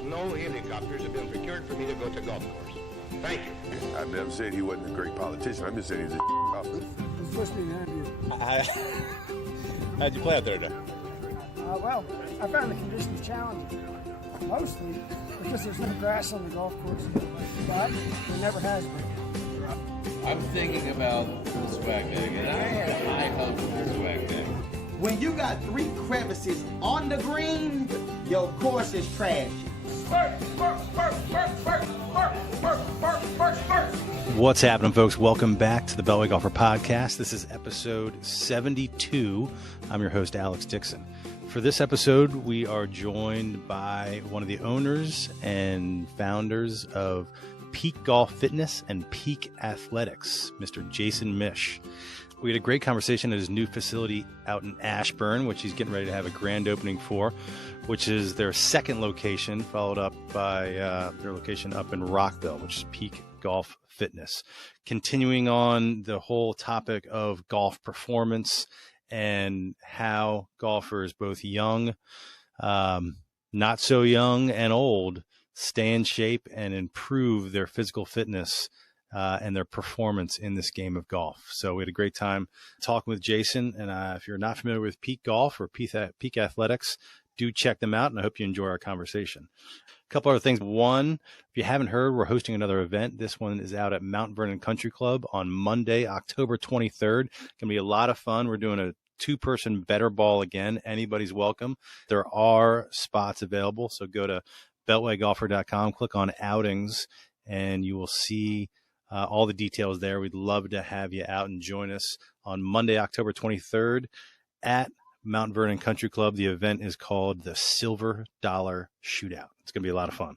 No helicopters have been procured for me to go to golf course. Thank you. I never said he wasn't a great politician. I'm just saying he's a officer. It's supposed to be an interview. How'd you play out there today? Well, I found the conditions challenging, mostly because there's no grass on the golf course, but there never has been. I'm thinking about the swag bag, and I had high hopes for the swag bag. When you got 3 crevices on the green, your course is trash. What's happening, folks? Welcome back to the Beltway Golfer Podcast. This is episode 72. I'm your host, Alex Dixon. For this episode, we are joined by one of the owners and founders of Peak Golf Fitness and Peak Athletics, Mr. Jason Meisch. We had a great conversation at his new facility out in Ashburn, which he's getting ready to have a grand opening for, which is their second location, followed up by their location up in Rockville, which is Peak Golf Fitness. Continuing on the whole topic of golf performance and how golfers, both young, not so young, and old, stay in shape and improve their physical fitness and their performance in this game of golf. So we had a great time talking with Jason. And if you're not familiar with Peak Golf or Peak Athletics, do check them out. And I hope you enjoy our conversation. A couple other things. One, if you haven't heard, we're hosting another event. This one is out at Mount Vernon Country Club on Monday, October 23rd. It's going to be a lot of fun. We're doing a 2-person better ball again. Anybody's welcome. There are spots available. So go to beltwaygolfer.com, click on outings, and you will see all the details there. We'd love to have you out and join us on Monday, October 23rd at Mount Vernon Country Club. The event is called the Silver Dollar Shootout. It's going to be a lot of fun.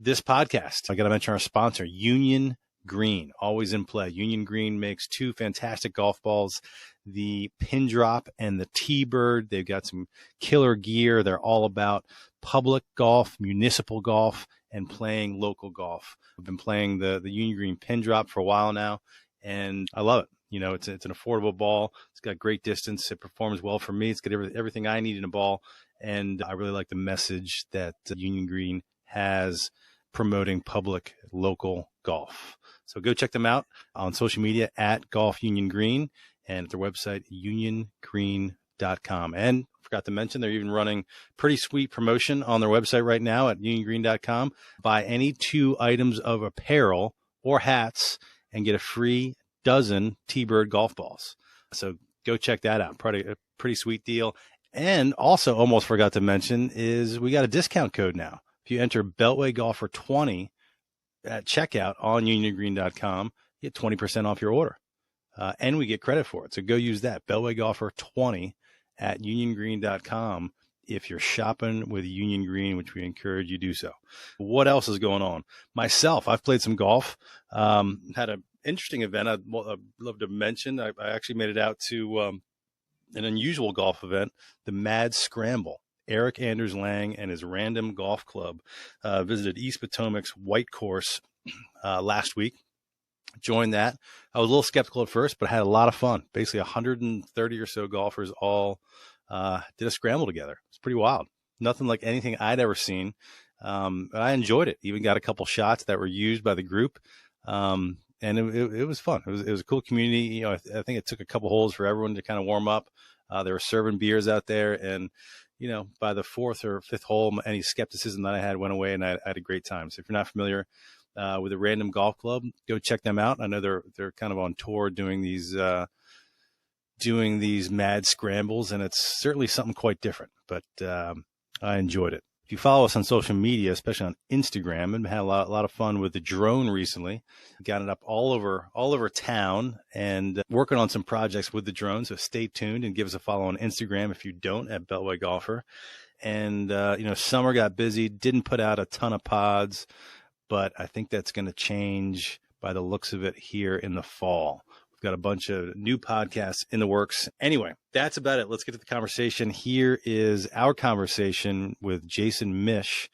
This podcast, I got to mention our sponsor, Union Green, always in play. Union Green makes 2 fantastic golf balls, the Pin Drop and the T-Bird. They've got some killer gear. They're all about public golf, municipal golf, and playing local golf. I've been playing the Union Green Pin Drop for a while now, and I love it. You know, it's an affordable ball. It's got great distance. It performs well for me. It's got everything I need in a ball, and I really like the message that Union Green has promoting public local golf. So go check them out on social media at Golf Union Green and at their website, uniongreen.com. And forgot to mention, they're even running pretty sweet promotion on their website right now at uniongreen.com. Buy any 2 items of apparel or hats and get a free dozen T-Bird golf balls. So go check that out. Pretty sweet deal. And also almost forgot to mention is we got a discount code now. If you enter Beltway Golfer 20 at checkout on uniongreen.com, you get 20% off your order. And we get credit for it. So go use that. Beltway Golfer 20 at uniongreen.com if you're shopping with Union Green, which we encourage you to do so. What else is going on? Myself, I've played some golf. Had an interesting event I'd love to mention. I actually made it out to an unusual golf event, the Mad Scramble. Eric Anders Lang and his Random Golf Club visited East Potomac's White Course last week. Joined that. I was a little skeptical at first, but had a lot of fun. Basically 130 or so golfers all did a scramble together. It's pretty wild. Nothing like anything I'd ever seen. But I enjoyed it. Even got a couple shots that were used by the group. And it was fun. It was a cool community. You know, I think it took a couple holes for everyone to kind of warm up. They were serving beers out there, and you know, by the 4th or 5th hole, any skepticism that I had went away, and I had a great time. So if you're not familiar with the Random Golf Club, go check them out. I know they're kind of on tour doing these mad scrambles, and it's certainly something quite different. But I enjoyed it. If you follow us on social media, especially on Instagram, and had a lot of fun with the drone recently, got it up all over town, and working on some projects with the drone. So stay tuned and give us a follow on Instagram if you don't, at Beltway Golfer. And summer got busy, didn't put out a ton of pods, but I think that's going to change by the looks of it here in the fall. We've got a bunch of new podcasts in the works. Anyway, that's about it. Let's get to the conversation. Here is our conversation with Jason Meisch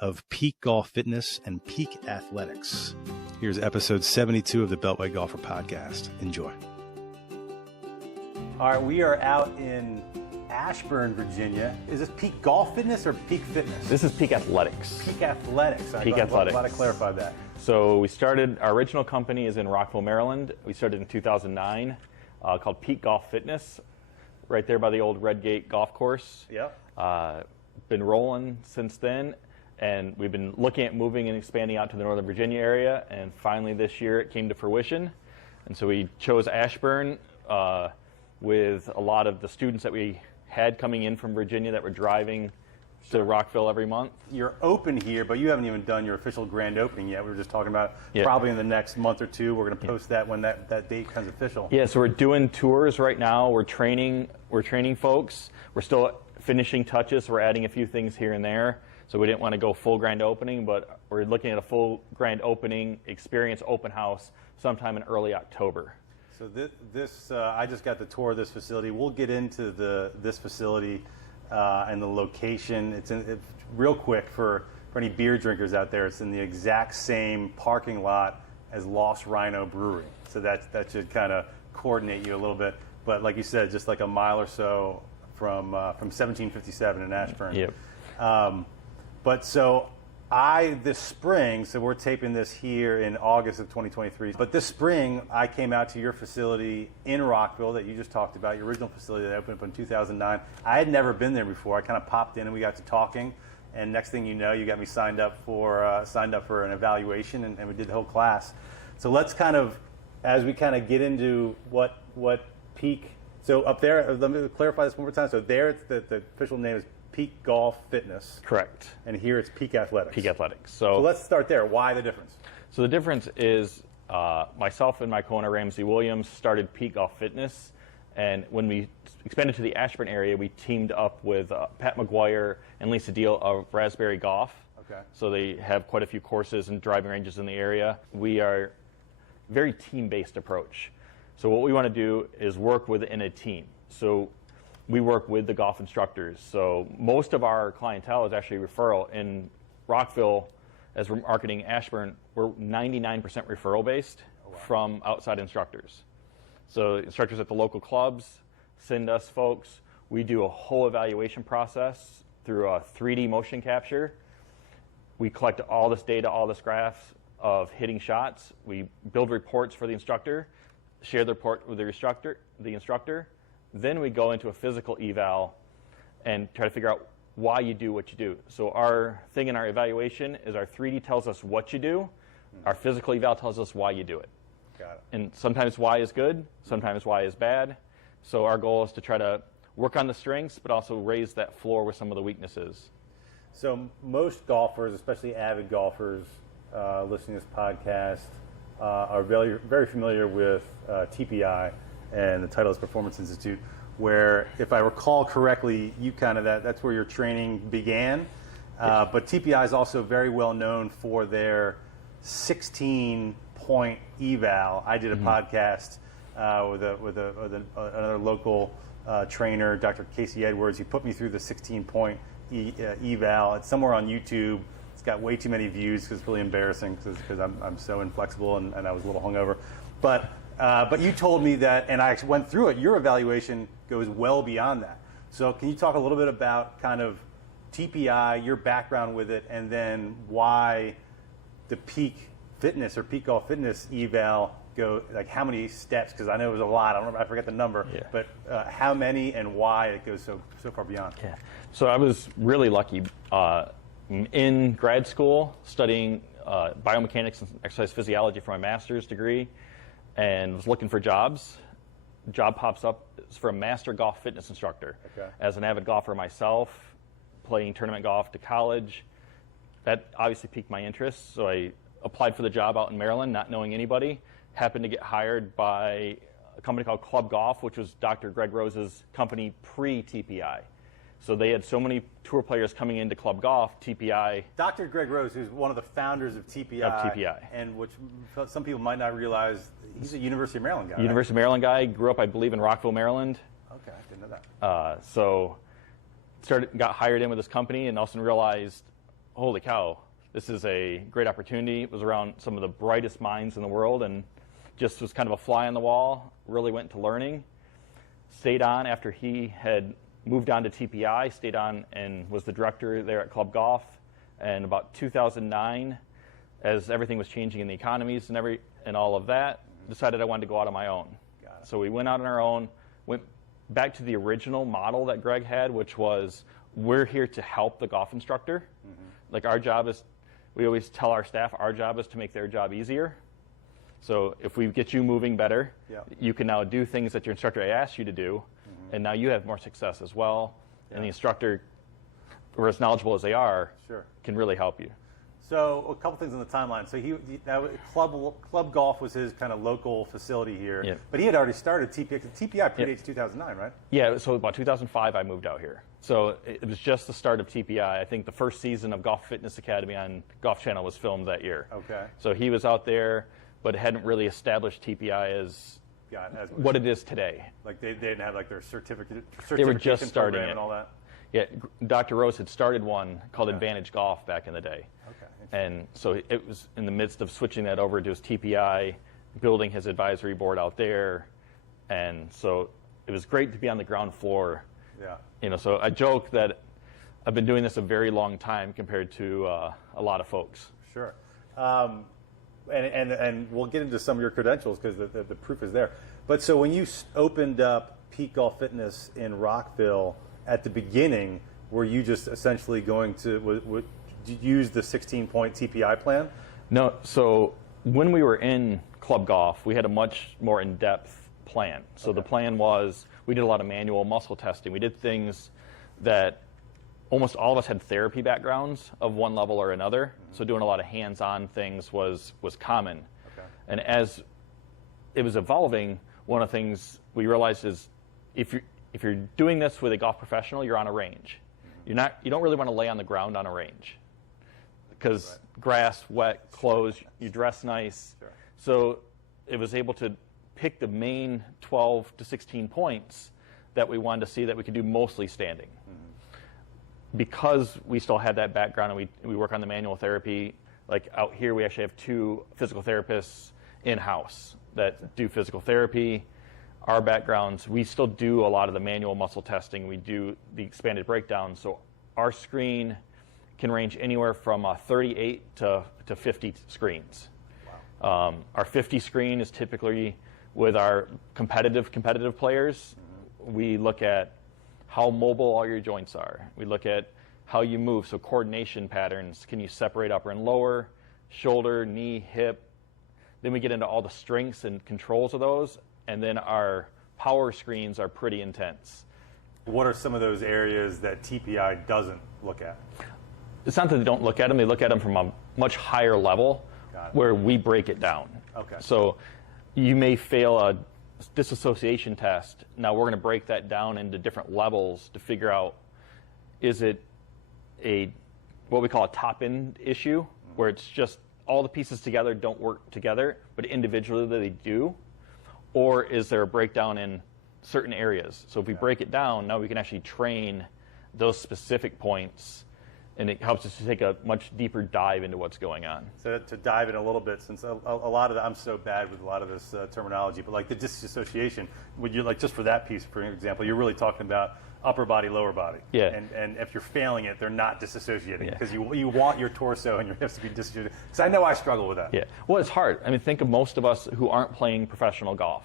of Peak Golf Fitness and Peak Athletics. Here's episode 72 of the Beltway Golfer Podcast. Enjoy. All right, we are out in Ashburn, Virginia. Is this Peak Golf Fitness or Peak Fitness? This is Peak Athletics. Peak Athletics. Peak Athletics. I'm glad I clarified that. So we started, our original company is in Rockville, Maryland. We started in 2009, called Peak Golf Fitness, right there by the old Red Gate golf course. Yep. Been rolling since then, and we've been looking at moving and expanding out to the Northern Virginia area, and finally this year it came to fruition. And so we chose Ashburn with a lot of the students that we had coming in from Virginia that were driving to Rockville every month. You're open here, but you haven't even done your official grand opening yet. We were just talking about Yeah. probably in the next month or two. We're going to post that when that date becomes official. Yeah, so we're doing tours right now. We're training folks. We're still finishing touches. We're adding a few things here and there. So we didn't want to go full grand opening, but we're looking at a full grand opening experience open house sometime in early October. So this I just got the tour of this facility. We'll get into this facility and the location. It's real quick for any beer drinkers out there. It's in the exact same parking lot as Lost Rhino Brewery. So that should kind of coordinate you a little bit. But like you said, just like a mile or so from 1757 in Ashburn. Yep. But so this spring, so we're taping this here in August of 2023, but this spring I came out to your facility in Rockville that you just talked about, your original facility that opened up in 2009. I had never been there before. I kind of popped in and we got to talking, and next thing you know, you got me signed up for an evaluation, and we did the whole class. So let's kind of, as we kind of get into what Peak, so up there, let me clarify this one more time. So there, it's the official name is Peak Golf Fitness. Correct. And here it's Peak Athletics. Peak Athletics. So let's start there. Why the difference? So the difference is myself and my co-owner Ramsey Williams started Peak Golf Fitness, and when we expanded to the Ashburn area, we teamed up with Pat McGuire and Lisa Deal of Raspberry Golf. Okay. So they have quite a few courses and driving ranges in the area. We are very team-based approach. So what we want to do is work within a team. So we work with the golf instructors. So most of our clientele is actually referral. In Rockville, as we're marketing Ashburn, we're 99% referral based from outside instructors. So instructors at the local clubs send us folks. We do a whole evaluation process through a 3D motion capture. We collect all this data, all this graphs of hitting shots. We build reports for the instructor, share the report with the instructor. Then we go into a physical eval and try to figure out why you do what you do. So our thing in our evaluation is our 3D tells us what you do. Our physical eval tells us why you do it. Got it. And sometimes why is good, sometimes why is bad. So our goal is to try to work on the strengths, but also raise that floor with some of the weaknesses. So most golfers, especially avid golfers, listening to this podcast, are very, very familiar with TPI and the Titleist Performance Institute, where, if I recall correctly, you kind of that's where your training began. But TPI is also very well known for their 16-point eval. I did a podcast with another local trainer, Dr. Casey Edwards. He put me through the 16-point eval. It's somewhere on YouTube. It's got way too many views because it's really embarrassing because I'm so inflexible and I was a little hungover. But you told me that, and I actually went through it, your evaluation goes well beyond that. So can you talk a little bit about kind of TPI, your background with it, and then why the Peak Fitness or Peak Golf Fitness eval go, like how many steps? Because I know it was a lot. I forget the number. Yeah. But how many and why it goes so far beyond? Yeah. So I was really lucky. In grad school, studying biomechanics and exercise physiology for my master's degree, and was looking for jobs. Job pops up for a master golf fitness instructor. Okay. As an avid golfer myself, playing tournament golf to college, that obviously piqued my interest. So I applied for the job out in Maryland, not knowing anybody. Happened to get hired by a company called Club Golf, which was Dr. Greg Rose's company pre-TPI. So they had so many tour players coming into Club Golf, TPI. Dr. Greg Rose, who's one of the founders of TPI. And which some people might not realize, he's a University of Maryland guy. University of Maryland guy, grew up, I believe, in Rockville, Maryland. Okay, I didn't know that. So got hired in with this company and also realized, holy cow, this is a great opportunity. It was around some of the brightest minds in the world and just was kind of a fly on the wall, really went into learning. Stayed on after he had moved on to TPI, stayed on and was the director there at Club Golf. And about 2009, as everything was changing in the economies and all of that, decided I wanted to go out on my own. So we went out on our own, went back to the original model that Greg had, which was we're here to help the golf instructor. Like our job is, we always tell our staff, our job is to make their job easier. So if we get you moving better, you can now do things that your instructor asked you to do, and now you have more success as well. And the instructor, or as knowledgeable as they are, can really help you. So a couple things on the timeline. So Club Golf was his kind of local facility here, but he had already started TPI. TPI predates 2009, right? Yeah, so about 2005 I moved out here. So it was just the start of TPI. I think the first season of Golf Fitness Academy on Golf Channel was filmed that year. Okay. So he was out there, but hadn't really established TPI as what it is today. Like they didn't have like their certificate. They were just starting it and all that. Yeah, Dr. Rose had started one called Advantage Golf back in the day. Okay. And so it was in the midst of switching that over to his TPI, building his advisory board out there. And so it was great to be on the ground floor. Yeah. You know, so I joke that I've been doing this a very long time compared to a lot of folks. Sure. And we'll get into some of your credentials because the proof is there. But so when you opened up Peak Golf Fitness in Rockville at the beginning, were you just essentially going to use the 16-point TPI plan? No. So when we were in Club Golf, we had a much more in-depth plan. So the plan was we did a lot of manual muscle testing. We did things that almost all of us had therapy backgrounds of one level or another. So doing a lot of hands-on things was common. Okay. And as it was evolving, one of the things we realized is if you're doing this with a golf professional, you're on a range. You don't really want to lay on the ground on a range because grass, wet, clothes, you dress nice. Sure. So it was able to pick the main 12 to 16 points that we wanted to see that we could do mostly standing. Because we still had that background and we work on the manual therapy, like out here we actually have 2 physical therapists in-house that do physical therapy. Our backgrounds, we still do a lot of the manual muscle testing. We do the expanded breakdown. So our screen can range anywhere from 38 to 50 screens. Wow. Our 50 screen is typically with our competitive players. We look at how mobile all your joints are. We look at how you move, so coordination patterns. Can you separate upper and lower, shoulder, knee, hip? Then we get into all the strengths and controls of those, and then our power screens are pretty intense. What are some of those areas that TPI doesn't look at? It's not that they don't look at them, they look at them from a much higher level where we break it down. Okay. So you may fail a disassociation test. Now we're going to break that down into different levels to figure out, is it what we call a top-end issue, where it's just all the pieces together don't work together, but individually they do, or is there a breakdown in certain areas? So if we break it down, now we can actually train those specific points, and it helps us to take a much deeper dive into what's going on. So to dive in a little bit, since a lot of I'm so bad with a lot of this terminology, but like the disassociation, would you like just for that piece, for example, you're really talking about upper body, lower body. Yeah. And if you're failing it, they're not disassociating because you want your torso and your hips to be disassociated. Because I know I struggle with that. Yeah. Well, it's hard. I mean, think of most of us who aren't playing professional golf.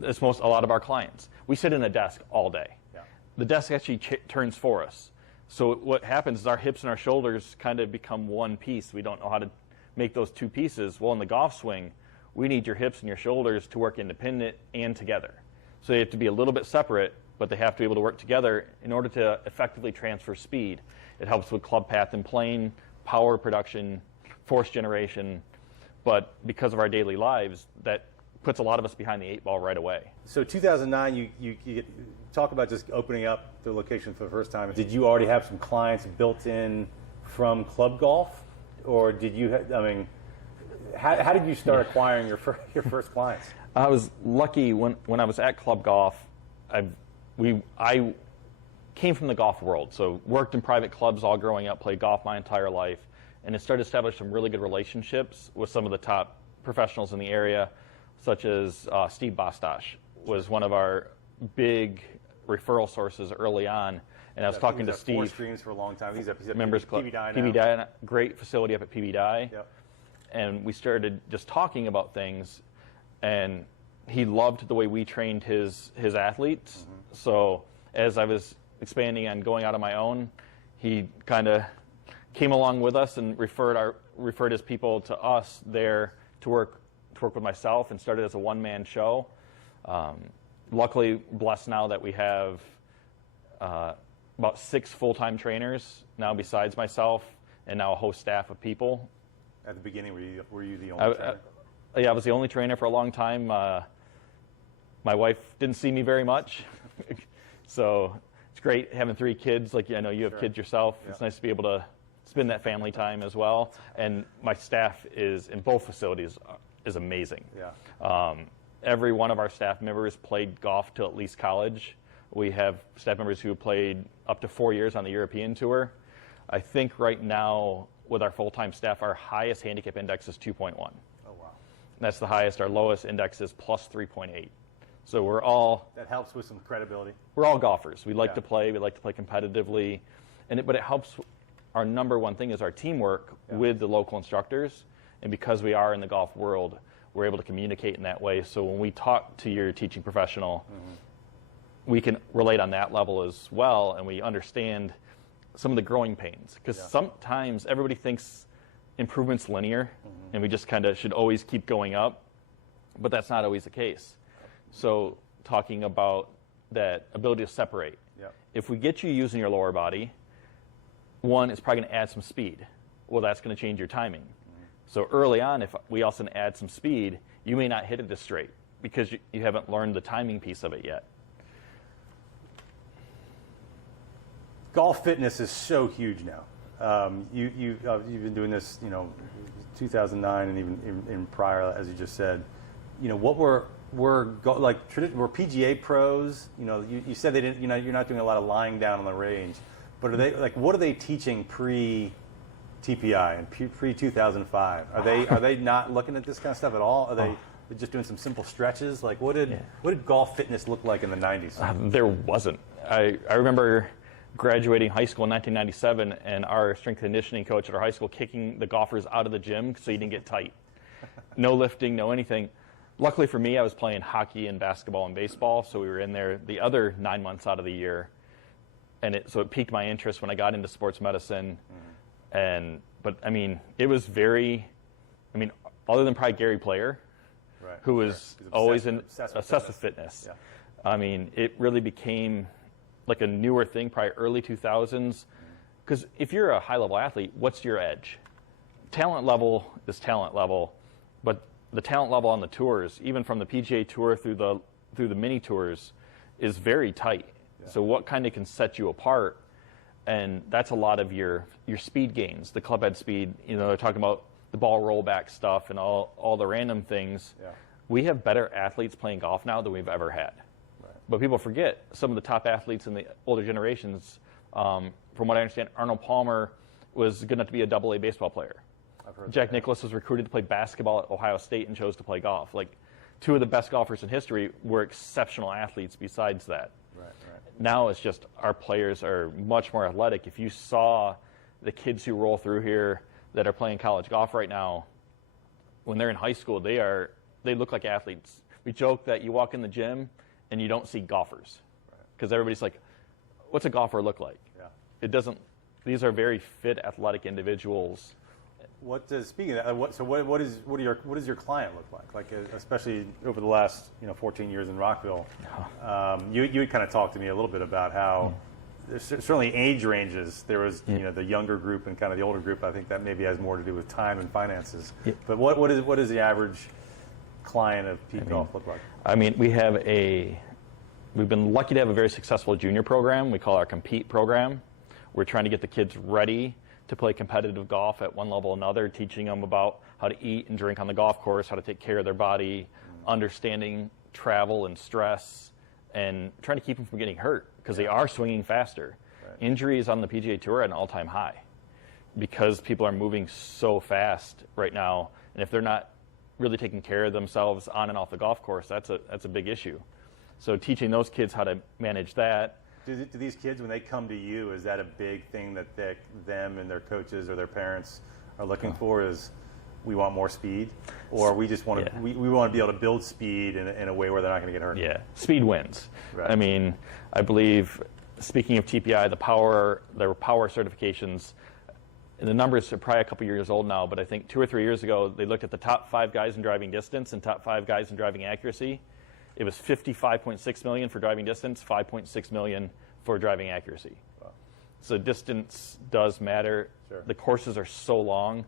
It's a lot of our clients. We sit in a desk all day. Yeah. The desk actually turns for us. So what happens is our hips and our shoulders kind of become one piece. We don't know how to make those two pieces. Well, in the golf swing, we need your hips and your shoulders to work independent and together. So they have to be a little bit separate, but they have to be able to work together in order to effectively transfer speed. It helps with club path and plane, power production, force generation. But because of our daily lives, that puts a lot of us behind the 8 ball right away. So 2009, you talk about just opening up the location for the first time. Did you already have some clients built in from Club Golf? Or did you, how did you start acquiring your first clients? I was lucky when I was at Club Golf. I came from the golf world, so worked in private clubs all growing up, played golf my entire life, and it started to establish some really good relationships with some of the top professionals in the area, such as Steve Bostosh was one of our big referral sources early on. And I was talking to Steve. 4 Streams for a long time. He's at Members Club. PB Dye now. PB Dye, great facility up at PB Dye. Yep. And we started just talking about things, and he loved the way we trained his athletes. So as I was expanding on going out on my own, he kind of came along with us and referred his people to us there to work with myself, and started as a one-man show. Luckily, blessed now that we have about 6 full-time trainers now besides myself, and now a whole staff of people. At the beginning, were you the only trainer? Yeah, I was the only trainer for a long time. My wife didn't see me very much, so it's great having 3 kids. Like, I know you have kids yourself. Yeah. It's nice to be able to spend that family time as well. And my staff is in both facilities is amazing. Yeah. Every one of our staff members played golf till at least college. We have staff members who played up to 4 years on the European tour. I think right now with our full-time staff, our highest handicap index is 2.1. Oh, wow. That's the highest. Our lowest index is plus 3.8. So we're all... That helps with some credibility. We're all golfers. We like to play. We like to play competitively. But it helps. Our number one thing is our teamwork with the local instructors. And because we are in the golf world, we're able to communicate in that way. So when we talk to your teaching professional, we can relate on that level as well, and we understand some of the growing pains. Because sometimes everybody thinks improvement's linear, and we just kind of should always keep going up, but that's not always the case. So talking about that ability to separate. If we get you using your lower body, one, it's probably going to add some speed. Well, that's going to change your timing. So early on, if we also add some speed, you may not hit it as straight because you haven't learned the timing piece of it yet. Golf fitness is so huge now. You've been doing this, 2009 and even in prior, as you just said. What were PGA pros? You said they didn't. You're not doing a lot of lying down on the range, but are they what are they teaching pre TPI and pre 2005? Are they not looking at this kind of stuff at all? Are they just doing some simple stretches? Like what did golf fitness look like in the 90s? There wasn't. I remember graduating high school in 1997, and our strength and conditioning coach at our high school kicking the golfers out of the gym so you didn't get tight. No lifting, no anything. Luckily for me, I was playing hockey and basketball and baseball, so we were in there the other 9 months out of the year, and so it piqued my interest when I got into sports medicine. But it was very, other than probably Gary Player, who was always obsessed with fitness. Yeah. It really became like a newer thing, probably early 2000s. Because if you're a high-level athlete, what's your edge? Talent level is talent level, but the talent level on the tours, even from the PGA Tour through the mini tours, is very tight. Yeah. So what kind of can set you apart? And that's a lot of your speed gains, the club head speed. They're talking about the ball rollback stuff and all the random things. Yeah. We have better athletes playing golf now than we've ever had. Right. But people forget some of the top athletes in the older generations. From what I understand, Arnold Palmer was good enough to be a AA baseball player. Jack Nicklaus was recruited to play basketball at Ohio State and chose to play golf. Like, 2 of the best golfers in history were exceptional athletes besides that. Right. Now it's just our players are much more athletic. If you saw the kids who roll through here that are playing college golf right now, when they're in high school, they look like athletes. We joke that you walk in the gym and you don't see golfers because everybody's like, what's a golfer look like? Yeah. It doesn't. These are very fit, athletic individuals. Speaking of that, what does your client look like? Like, especially over the last 14 years in Rockville, you kind of talked to me a little bit about how there's certainly age ranges. There was the younger group and kind of the older group. I think that maybe has more to do with time and finances. Yeah. But what is the average client of Peak Golf look like? We've been lucky to have a very successful junior program. We call our Compete program. We're trying to get the kids ready to play competitive golf at one level or another, teaching them about how to eat and drink on the golf course, how to take care of their body, understanding travel and stress, and trying to keep them from getting hurt because they are swinging faster. Right. Injuries on the PGA Tour are at an all-time high because people are moving so fast right now, and if they're not really taking care of themselves on and off the golf course, that's a big issue. So teaching those kids how to manage that. Do these kids, when they come to you, is that a big thing that them and their coaches or their parents are looking for? Is we want more speed, or we just want to we want to be able to build speed in a way where they're not going to get hurt? Yeah, speed wins. Right. I mean, I believe, speaking of TPI, there were power certifications. And the numbers are probably a couple years old now, but I think 2 or 3 years ago, they looked at the top 5 guys in driving distance and top 5 guys in driving accuracy. It was $55.6 million for driving distance, $5.6 million for driving accuracy. Wow. So distance does matter. Sure. The courses are so long.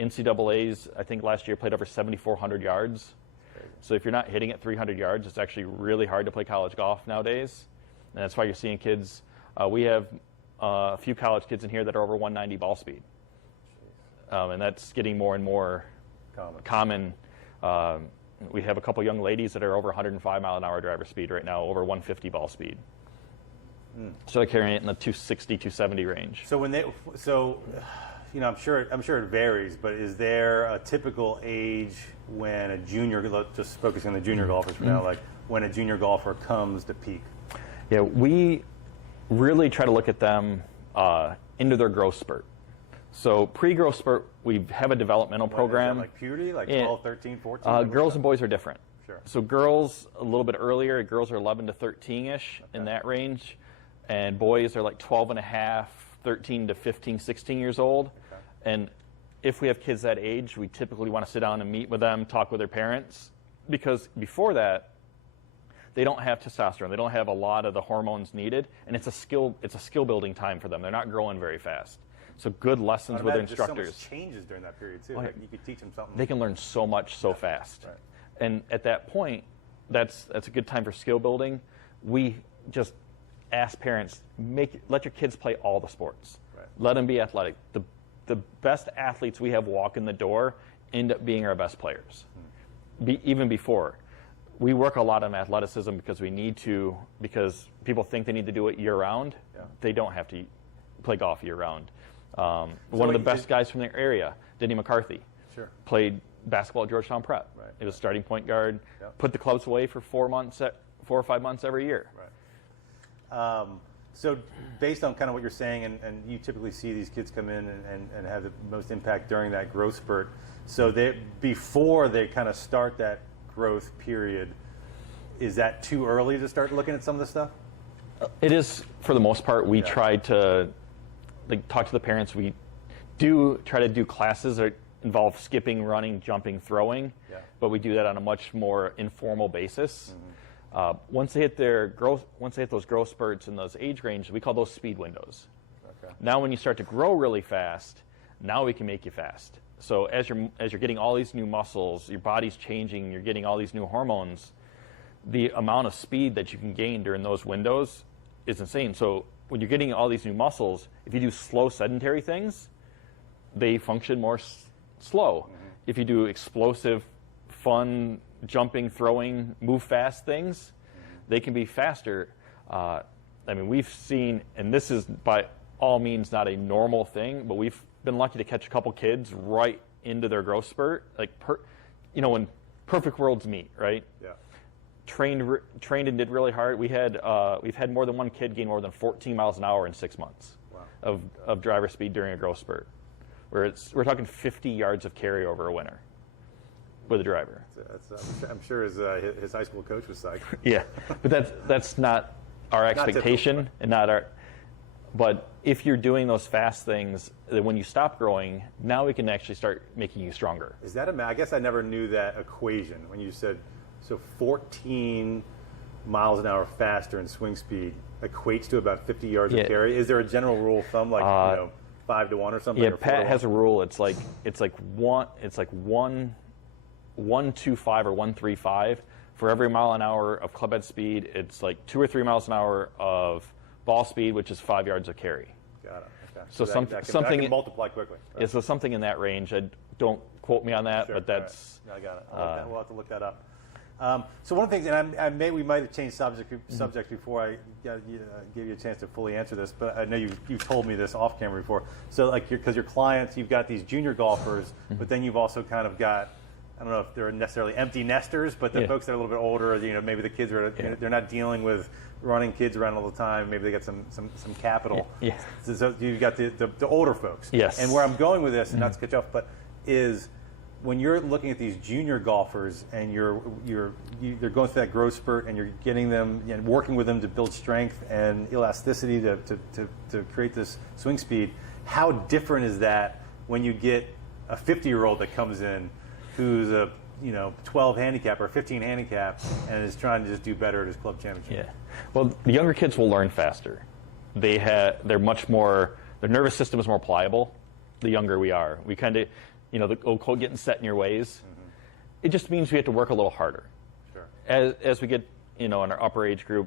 NCAA's, I think last year, played over 7,400 yards. So if you're not hitting at 300 yards, it's actually really hard to play college golf nowadays. And that's why you're seeing kids. We have a few college kids in here that are over 190 ball speed. And that's getting more and more common. We have a couple young ladies that are over 105 mile an hour driver speed right now, over 150 ball speed. So they're carrying it in the 260, 270 range. So I'm sure it varies, but is there a typical age when a junior, just focusing on the junior golfers for now, like when a junior golfer comes to peak? Yeah, we really try to look at them into their growth spurt. So pre-growth spurt, we have a developmental program. Is that like puberty, like 12, 13, 14? Girls and boys are different. Sure. So girls a little bit earlier. Girls are 11 to 13-ish in that range. And boys are like 12 and a half, 13 to 15, 16 years old. Okay. And if we have kids that age, we typically want to sit down and meet with them, talk with their parents. Because before that, they don't have testosterone. They don't have a lot of the hormones needed. And it's a skill building time for them. They're not growing very fast. So good lessons with their instructors. So much changes during that period too. Oh, yeah. Like you could teach them something. They can learn so much so fast. Right. And at that point, that's a good time for skill building. We just ask parents, let your kids play all the sports. Right. Let them be athletic. The best athletes we have walk in the door end up being our best players. Even before. We work a lot on athleticism because we need to, because people think they need to do it year-round. Yeah. They don't have to play golf year-round. One of the best guys from their area, Denny McCarthy, Sure. played basketball at Georgetown Prep. Right. He was starting point guard, Yep. put the clubs away for 4 or 5 months every year. Right. So based on kind of what you're saying, and you typically see these kids come in and have the most impact during that growth spurt. So before they kind of start that growth period, is that too early to start looking at some of this stuff? It is, for the most part. We try to talk to the parents. We do try to do classes that involve skipping, running, jumping, throwing, but we do that on a much more informal basis. Once they hit those growth spurts in those age ranges, we call those speed windows. Okay. Now when you start to grow really fast, now we can make you fast. So as you're getting all these new muscles, your body's changing, you're getting all these new hormones, the amount of speed that you can gain during those windows is insane. So when you're getting all these new muscles, if you do slow sedentary things, they function more slow. If you do explosive, fun, jumping, throwing, move fast things, they can be faster. I mean, we've seen, and this is by all means not a normal thing, but we've been lucky to catch a couple kids right into their growth spurt, when perfect worlds meet, right? Yeah. Trained and did really hard. We've had more than one kid gain more than 14 miles an hour in 6 months of driver speed during a growth spurt, where we're talking 50 yards of carry over a winter with a driver. I'm sure his high school coach was psyched. Yeah, but that's not our expectation and not our. But if you're doing those fast things, then when you stop growing, now we can actually start making you stronger. Is that I guess I never knew that equation when you said, so 14 miles an hour faster in swing speed equates to about 50 yards of carry. Is there a general rule of thumb, like 5 to 1 or something? Yeah, or Pat has a rule. It's like 125 or 135 for every mile an hour of club head speed. It's like 2 or 3 miles an hour of ball speed, which is 5 yards of carry. Got it. Okay. So that can multiply quickly. Right? Yeah, so something in that range. Don't quote me on that, Sure. but that's. Right. I got it. We'll have to look that up. So one of the things, and we might have changed subject before I gave you a chance to fully answer this, but I know you've told me this off camera before. So because your clients, you've got these junior golfers, but then you've also kind of got I don't know if they're necessarily empty nesters, but the folks that are a little bit older, maybe the kids are, they're not dealing with running kids around all the time. Maybe they got some capital. Yeah. So you've got the older folks. Yes. And where I'm going with this, and not to cut you off, but is when you're looking at these junior golfers and they're going through that growth spurt, and you're getting them and working with them to build strength and elasticity to create this swing speed. How different is that when you get a 50-year-old that comes in who's a 12 handicap or 15 handicap and is trying to just do better at his club championship? Yeah. Well, the younger kids will learn faster. They're much more. Their nervous system is more pliable. The younger we are, we kind of, the old quote, getting set in your ways. Mm-hmm. It just means we have to work a little harder. Sure. As we get, in our upper age group,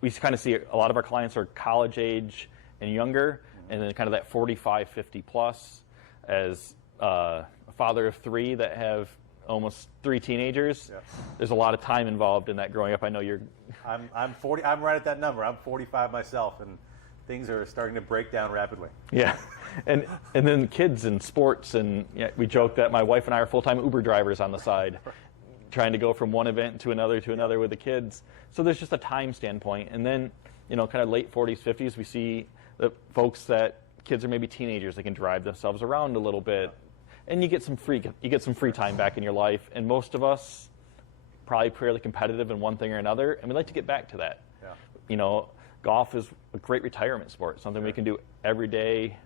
we kind of see a lot of our clients are college age and younger, and then kind of that 45, 50 plus. As a father of 3 that have almost 3 teenagers, there's a lot of time involved in that growing up. I know you're. I'm 40. I'm right at that number. I'm 45 myself, and things are starting to break down rapidly. Yeah, and then kids and sports, and we joke that my wife and I are full-time Uber drivers on the side, trying to go from one event to another with the kids. So there's just a time standpoint, and then kind of late 40s, 50s, we see the folks that kids are maybe teenagers. They can drive themselves around a little bit, and you get some free time back in your life. And most of us probably fairly competitive in one thing or another, and we like to get back to that. Yeah. Golf is a great retirement sport, something we can do every day.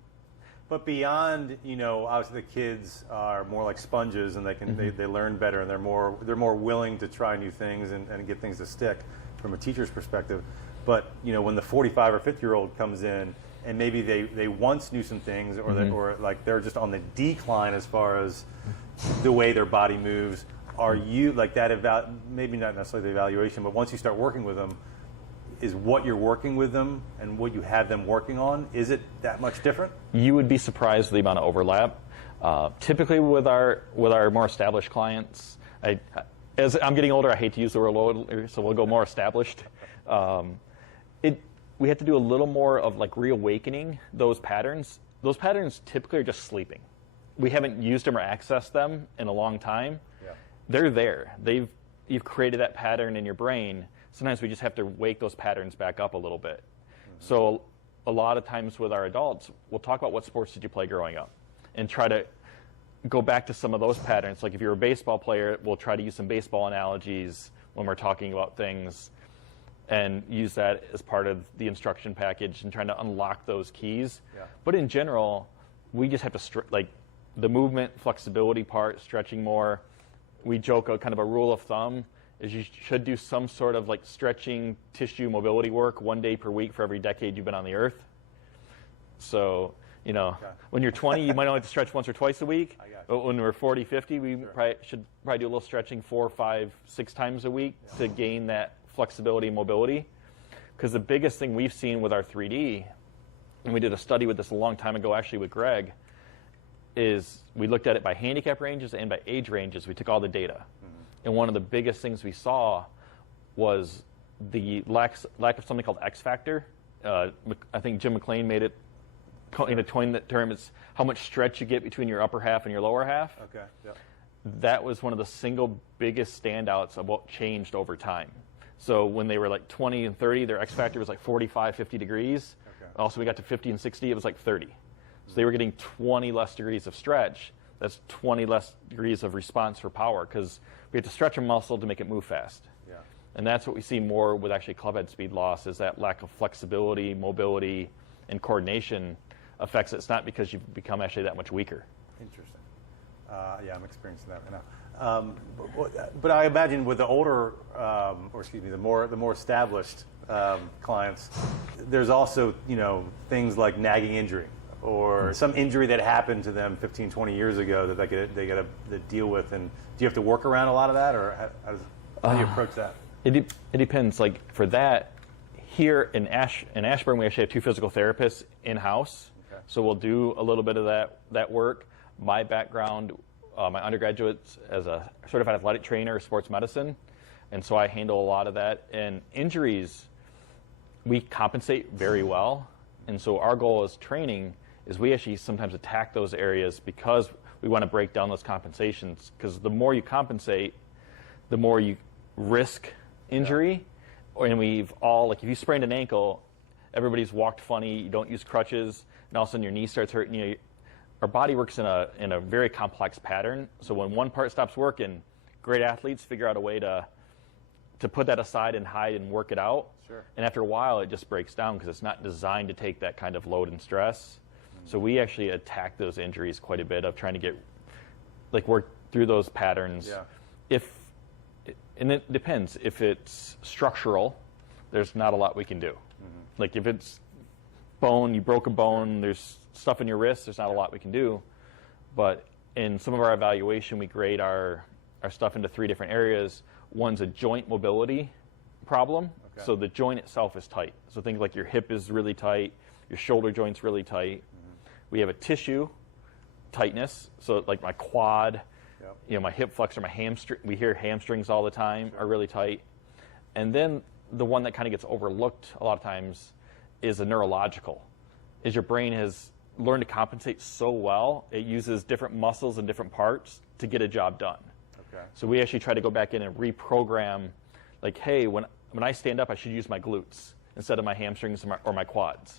But beyond, obviously the kids are more like sponges, and they can they learn better, and they're more willing to try new things and get things to stick from a teacher's perspective. But when the 45 or 50-year-old comes in, and maybe they once knew some things, or they're just on the decline as far as the way their body moves. Are you like that? Maybe not necessarily the evaluation, but once you start working with them, is what you're working with them and what you have them working on, is it that much different? You would be surprised the amount of overlap. Typically, with our more established clients, as I'm getting older, I hate to use the word older, so we'll go more established. We have to do a little more of like reawakening those patterns. Those patterns typically are just sleeping. We haven't used them or accessed them in a long time. Yeah. They're there. You've created that pattern in your brain. Sometimes we just have to wake those patterns back up a little bit. Mm-hmm. So a lot of times with our adults, we'll talk about what sports did you play growing up and try to go back to some of those patterns. Like if you're a baseball player, we'll try to use some baseball analogies when we're talking about things, and use that as part of the instruction package and trying to unlock those keys. Yeah. But in general, we just have to, like the movement, flexibility part, stretching more. We joke kind of a rule of thumb is you should do some sort of like stretching tissue mobility work 1 day per week for every decade you've been on the earth. So, when you're 20, you might only have to stretch once or twice a week. But when we're 40, 50, we should probably do a little stretching 4, 5, 6 times a week to gain that flexibility and mobility. Because the biggest thing we've seen with our 3D, and we did a study with this a long time ago actually with Greg, is we looked at it by handicap ranges and by age ranges. We took all the data. Mm-hmm. And one of the biggest things we saw was the lack of something called X factor. I think Jim McLean made it, coined that term. It's how much stretch you get between your upper half and your lower half. Okay. Yep. That was one of the single biggest standouts of what changed over time. So when they were like 20 and 30, their X factor was like 45, 50 degrees. Okay. Also, we got to 50 and 60, it was like 30. So they were getting 20 less degrees of stretch. That's 20 less degrees of response for power, because we have to stretch a muscle to make it move fast. Yeah. And that's what we see more with actually clubhead speed loss, is that lack of flexibility, mobility, and coordination affects it. It's not because you've become actually that much weaker. Interesting. Yeah, I'm experiencing that right now. But I imagine with the older, the more established clients, there's also things like nagging injury or some injury that happened to them 15, 20 years ago that they got to deal with. And do you have to work around a lot of that, or how do you approach that? It depends. Like for that, here in Ashburn, we actually have 2 physical therapists in house. Okay. So we'll do a little bit of that work. My background, my undergraduate's as a certified athletic trainer, sports medicine, and so I handle a lot of that. And injuries, we compensate very well, and so our goal as training is we actually sometimes attack those areas because we want to break down those compensations, because the more you compensate, the more you risk injury. And we've all, like if you sprained an ankle, everybody's walked funny, you don't use crutches, and all of a sudden your knee starts hurting you. Our body works in a very complex pattern, so when one part stops working, great athletes figure out a way to put that aside and hide and work it out. Sure. And after a while, it just breaks down because it's not designed to take that kind of load and stress. So we actually attack those injuries quite a bit of trying to work through those patterns. Yeah. And it depends. If it's structural, there's not a lot we can do. Like if it's bone, you broke a bone, there's stuff in your wrist, there's not a lot we can do. But in some of our evaluation, we grade our stuff into 3 different areas. One's a joint mobility problem. So the joint itself is tight. So think like your hip is really tight, your shoulder joint's really tight. We have a tissue tightness, so like my quad, my hip flexor, my hamstring, we hear hamstrings all the time, are really tight. And then the one that kind of gets overlooked a lot of times is a neurological. Is your brain has learned to compensate so well, it uses different muscles and different parts to get a job done. So we actually try to go back in and reprogram, like, hey, when I stand up, I should use my glutes instead of my hamstrings or my quads.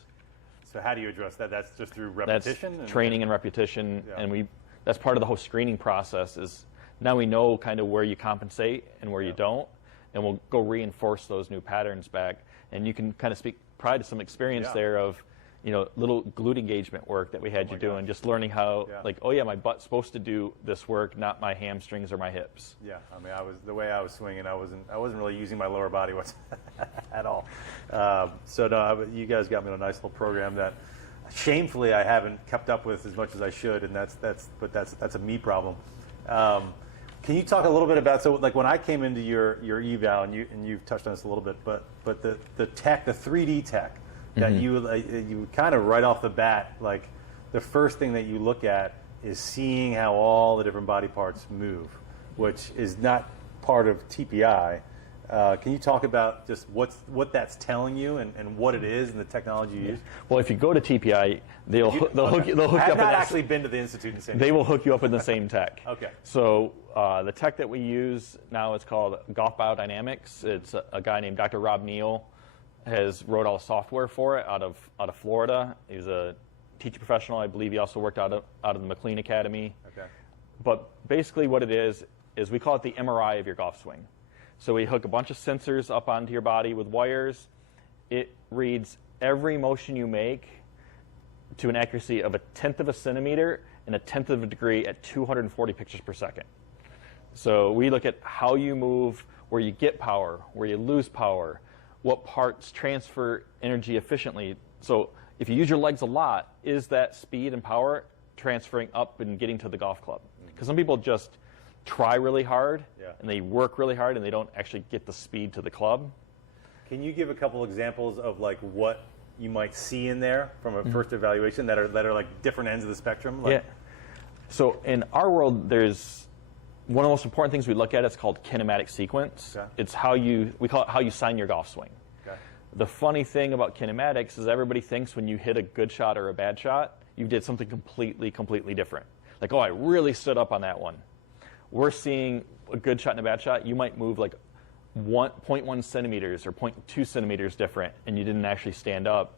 So how do you address that? That's just through repetition? That's training and repetition, and that's part of the whole screening process. Is now we know kind of where you compensate and where you don't, and we'll go reinforce those new patterns back. And you can kind of speak pride to some experience there of, little glute engagement work that we had you doing, just learning how, my butt's supposed to do this work, not my hamstrings or my hips. Yeah, I mean, the way I was swinging, I wasn't really using my lower body at all. You guys got me on a nice little program that, shamefully, I haven't kept up with as much as I should, and that's a me problem. Can you talk a little bit about, so like when I came into your eval, and you've touched on this a little bit, but the tech, the 3D tech that you kind of right off the bat, like the first thing that you look at is seeing how all the different body parts move, which is not part of TPI. Can you talk about just what that's telling you and what it is and the technology you use? Well, if you go to TPI, they'll hook you up. I have not actually been to the institute and seen. They will hook you up in the same tech. Okay. So the tech that we use now is called Golf Biodynamics. It's a guy named Dr. Rob Neal has wrote all the software for it out of Florida. He's a teaching professional. I believe he also worked out of the McLean Academy. Okay. But basically what it is we call it the MRI of your golf swing. So we hook a bunch of sensors up onto your body with wires. It reads every motion you make to an accuracy of 1/10 of a centimeter and 1/10 of a degree at 240 pictures per second. So we look at how you move, where you get power, where you lose power, what parts transfer energy efficiently. So if you use your legs a lot, is that speed and power transferring up and getting to the golf club? Because some people just try really hard and they work really hard and they don't actually get the speed to the club. Can you give a couple examples of like what you might see in there from a first evaluation that are like different ends of the spectrum? Like, So in our world, there's one of the most important things we look at. It's called kinematic sequence. Okay. It's we call it how you sign your golf swing. Okay. The funny thing about kinematics is everybody thinks when you hit a good shot or a bad shot, you did something completely different. Like, oh, I really stood up on that one. We're seeing a good shot and a bad shot. You might move like 0.1 centimeters or 0.2 centimeters different, and you didn't actually stand up.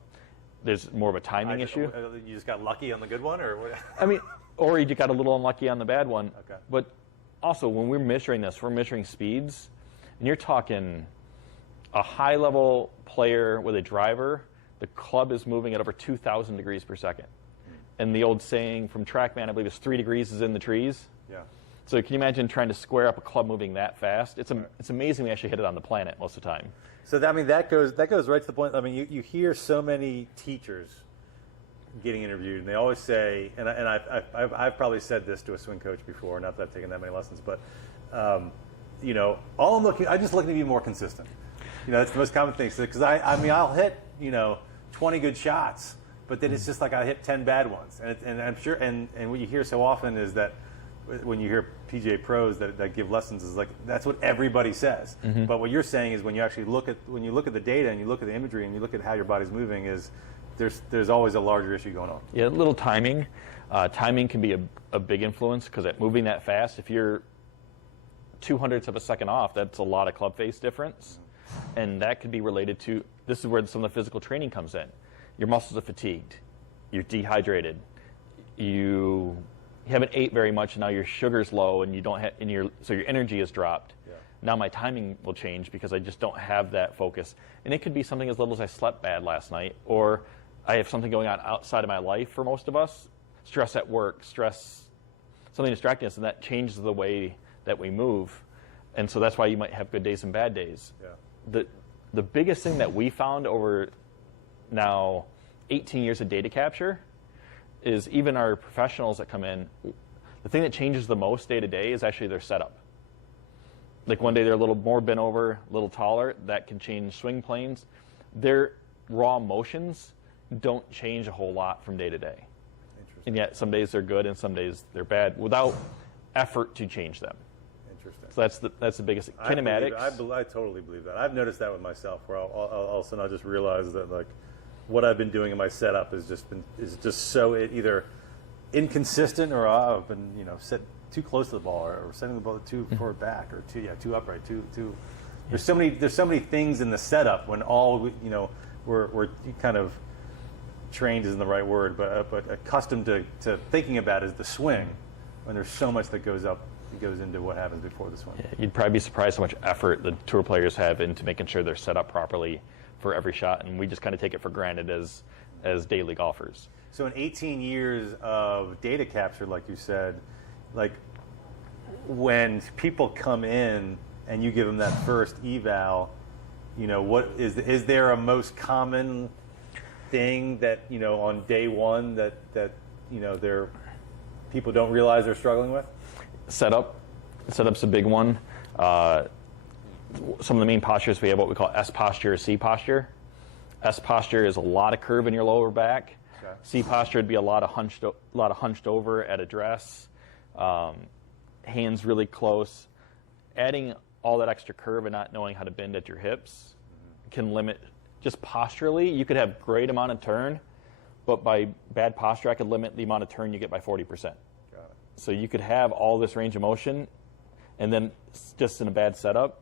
There's more of a timing issue. You just got lucky on the good one, or what? I mean, or you got a little unlucky on the bad one. Okay. But also, when we're measuring this, we're measuring speeds, and you're talking a high-level player with a driver, the club is moving at over 2,000 degrees per second. And the old saying from TrackMan, I believe, is 3 degrees is in the trees. Yeah. So can you imagine trying to square up a club moving that fast? It's amazing we actually hit it on the planet most of the time. So that goes right to the point. I mean, you hear so many teachers getting interviewed, and they always say, and I've probably said this to a swing coach before, not that I've taken that many lessons, but I'm just looking to be more consistent. That's the most common thing. Because I'll hit 20 good shots, but then it's just like I hit 10 bad ones, and I'm sure, and what you hear so often is that when you hear PGA pros that give lessons is like that's what everybody says. But what you're saying is when you actually look at the data and you look at the imagery and you look at how your body's moving is there's always a larger issue going on. Yeah, a little timing. Timing can be a big influence because at moving that fast, if you're 0.02 of a second off, that's a lot of club face difference. And that could be related to, this is where some of the physical training comes in. Your muscles are fatigued. You're dehydrated. You haven't ate very much, and now your sugar's low, and you don't have, so your energy has dropped. Yeah. Now my timing will change because I just don't have that focus. And it could be something as little as I slept bad last night, or I have something going on outside of my life for most of us. Stress at work, something distracting us, and that changes the way that we move. And so that's why you might have good days and bad days. Yeah. The biggest thing that we found over now 18 years of data capture is even our professionals that come in, the thing that changes the most day to day is actually their setup. Like one day they're a little more bent over, a little taller, that can change swing planes. Their raw motions don't change a whole lot from day to day. And yet some days they're good and some days they're bad without effort to change them. Interesting. So that's the biggest. Kinematics. I totally believe that. I've noticed that with myself, where all of a sudden I just realize that like what I've been doing in my setup is just so either inconsistent, or I've been set too close to the ball, or setting the ball too far back, or too upright, too. There's so many things in the setup when all we're kind of trained isn't the right word, but accustomed to thinking about is the swing, when there's so much that goes into what happens before the swing. Yeah, you'd probably be surprised how much effort the tour players have into making sure they're set up properly for every shot, and we just kind of take it for granted as daily golfers. So in 18 years of data capture, like you said, like when people come in and you give them that first eval, what is there a most common thing that on day one that people don't realize they're struggling with? Setup's a big one. Some of the main postures, we have what we call S posture or C posture. S posture is a lot of curve in your lower back. Okay. C posture would be a lot of hunched over at address, hands really close. Adding all that extra curve and not knowing how to bend at your hips can limit. Just posturally, you could have great amount of turn, but by bad posture, I could limit the amount of turn you get by 40%. So you could have all this range of motion, and then just in a bad setup.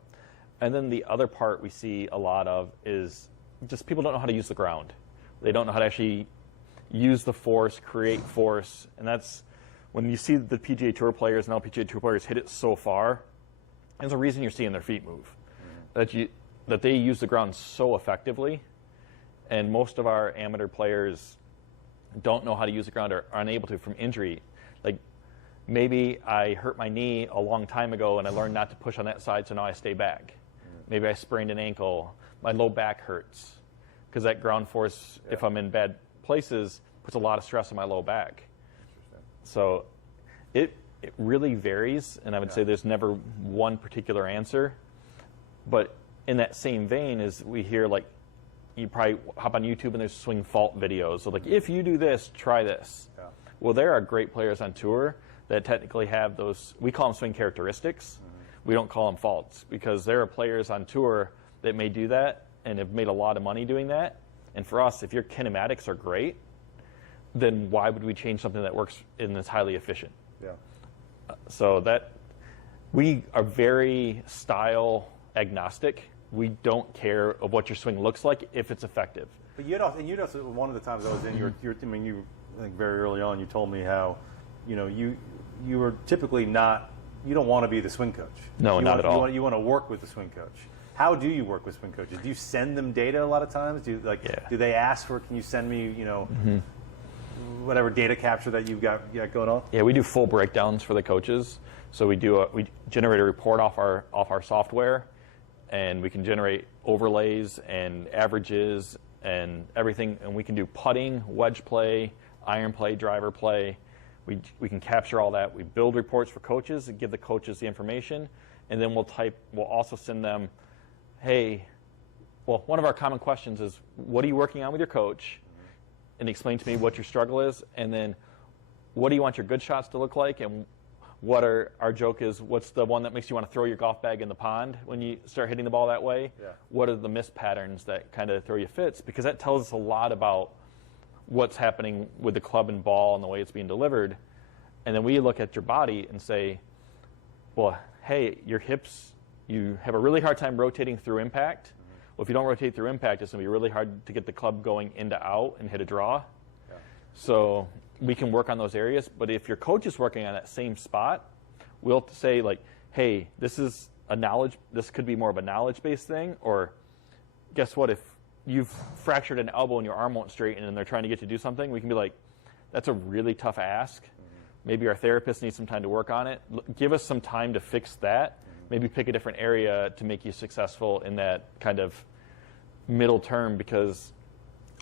And then the other part we see a lot of is just people don't know how to use the ground. They don't know how to actually use the force, create force. And that's when you see the PGA Tour players and LPGA Tour players hit it so far, there's a reason you're seeing their feet move. That they use the ground so effectively. And most of our amateur players don't know how to use the ground or are unable to from injury. Like, maybe I hurt my knee a long time ago and I learned not to push on that side, so now I stay back. Maybe I sprained an ankle. My low back hurts because that ground force, if I'm in bad places, puts a lot of stress on my low back. So it really varies, and I would say there's never one particular answer. But in that same vein, as we hear, like, you probably hop on YouTube and there's swing fault videos. So like, if you do this, try this. Yeah. Well, there are great players on tour that technically have those, we call them swing characteristics. We don't call them faults, because there are players on tour that may do that and have made a lot of money doing that. And for us, if your kinematics are great, then why would we change something that works and is highly efficient? Yeah. So that we are very style agnostic. We don't care of what your swing looks like if it's effective. But you know, one of the times I was in I think very early on, you told me how, you were typically not. You don't want to be the swing coach. No, not at all. You want to work with the swing coach. How do you work with swing coaches? Do you send them data a lot of times? Do they ask for? Can you send me whatever data capture that you've got going on? Yeah, we do full breakdowns for the coaches. So we generate a report off our software, and we can generate overlays and averages and everything. And we can do putting, wedge play, iron play, driver play. We can capture all that. We build reports for coaches and give the coaches the information, and then we'll also send them, one of our common questions is, what are you working on with your coach? And explain to me what your struggle is, and then what do you want your good shots to look like, and our joke is, what's the one that makes you want to throw your golf bag in the pond when you start hitting the ball that way? Yeah. What are the missed patterns that kind of throw you fits? Because that tells us a lot about what's happening with the club and ball and the way it's being delivered. And then we look at your body and say, well, hey, your hips, you have a really hard time rotating through impact. Well, if you don't rotate through impact, it's going to be really hard to get the club going into out and hit a draw. Yeah. So we can work on those areas. But if your coach is working on that same spot, we'll say, like, hey, this could be more of a knowledge-based thing. Or guess what, if you've fractured an elbow and your arm won't straighten and they're trying to get you to do something, we can be like, that's a really tough ask. Maybe our therapist needs some time to work on it. Give us some time to fix that. Maybe pick a different area to make you successful in that kind of middle term, because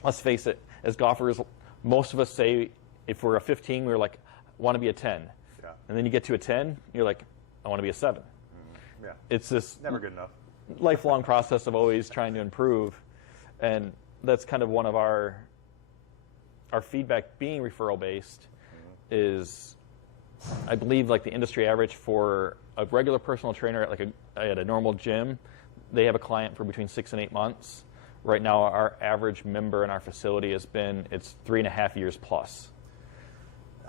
let's face it, as golfers, most of us say if we're a 15, we're like, want to be a 10. Yeah. And then you get to a 10, you're like, I want to be a 7. Yeah. It's this never good enough. Lifelong process of always trying to improve. And that's kind of one of our feedback being referral based is, I believe, like the industry average for a regular personal trainer at a normal gym, they have a client for between 6 and 8 months. Right now, our average member in our facility it's 3.5 years plus.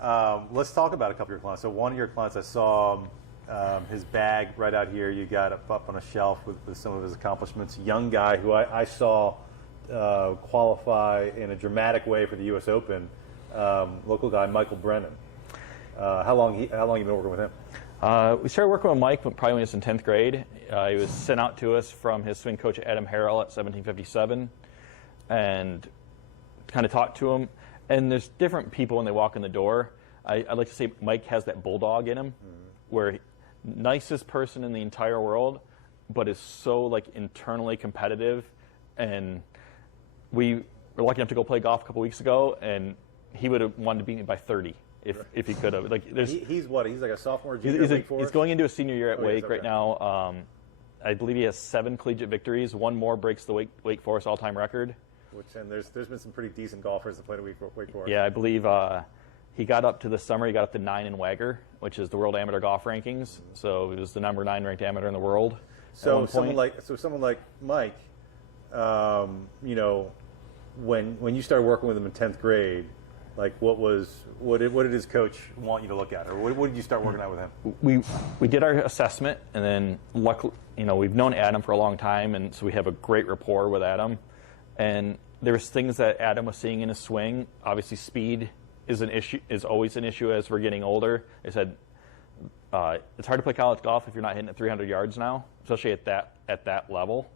Let's talk about a couple of your clients. So one of your clients, I saw his bag right out here. You got it up on a shelf with some of his accomplishments. Young guy who I saw qualify in a dramatic way for the U.S. Open. Local guy, Michael Brennan. How long you been working with him? We started working with Mike probably when he was in 10th grade. He was sent out to us from his swing coach, Adam Harrell, at 1757, and kind of talked to him. And there's different people when they walk in the door. I like to say Mike has that bulldog in him, where nicest person in the entire world, but is so like internally competitive. And we were lucky enough to go play golf a couple weeks ago, and he would have wanted to beat me by 30. If he could have. He's what? He's like a sophomore, junior at Wake Forest? He's going into a senior year at Wake right now. I believe he has 7 collegiate victories. One more breaks the Wake Forest all-time record. And there's been some pretty decent golfers that played at Wake Forest. Yeah, I believe he got up to this summer. He got up to 9 in Wagger, which is the World Amateur Golf Rankings. So he was the number 9 ranked amateur in the world. So someone like Mike, when you started working with him in 10th grade, like what did his coach want you to look at, or what did you start working out with him? We did our assessment, and then luckily, we've known Adam for a long time, and so we have a great rapport with Adam. And there was things that Adam was seeing in his swing. Obviously, speed is always an issue as we're getting older. They said it's hard to play college golf if you're not hitting at 300 yards now, especially at that level.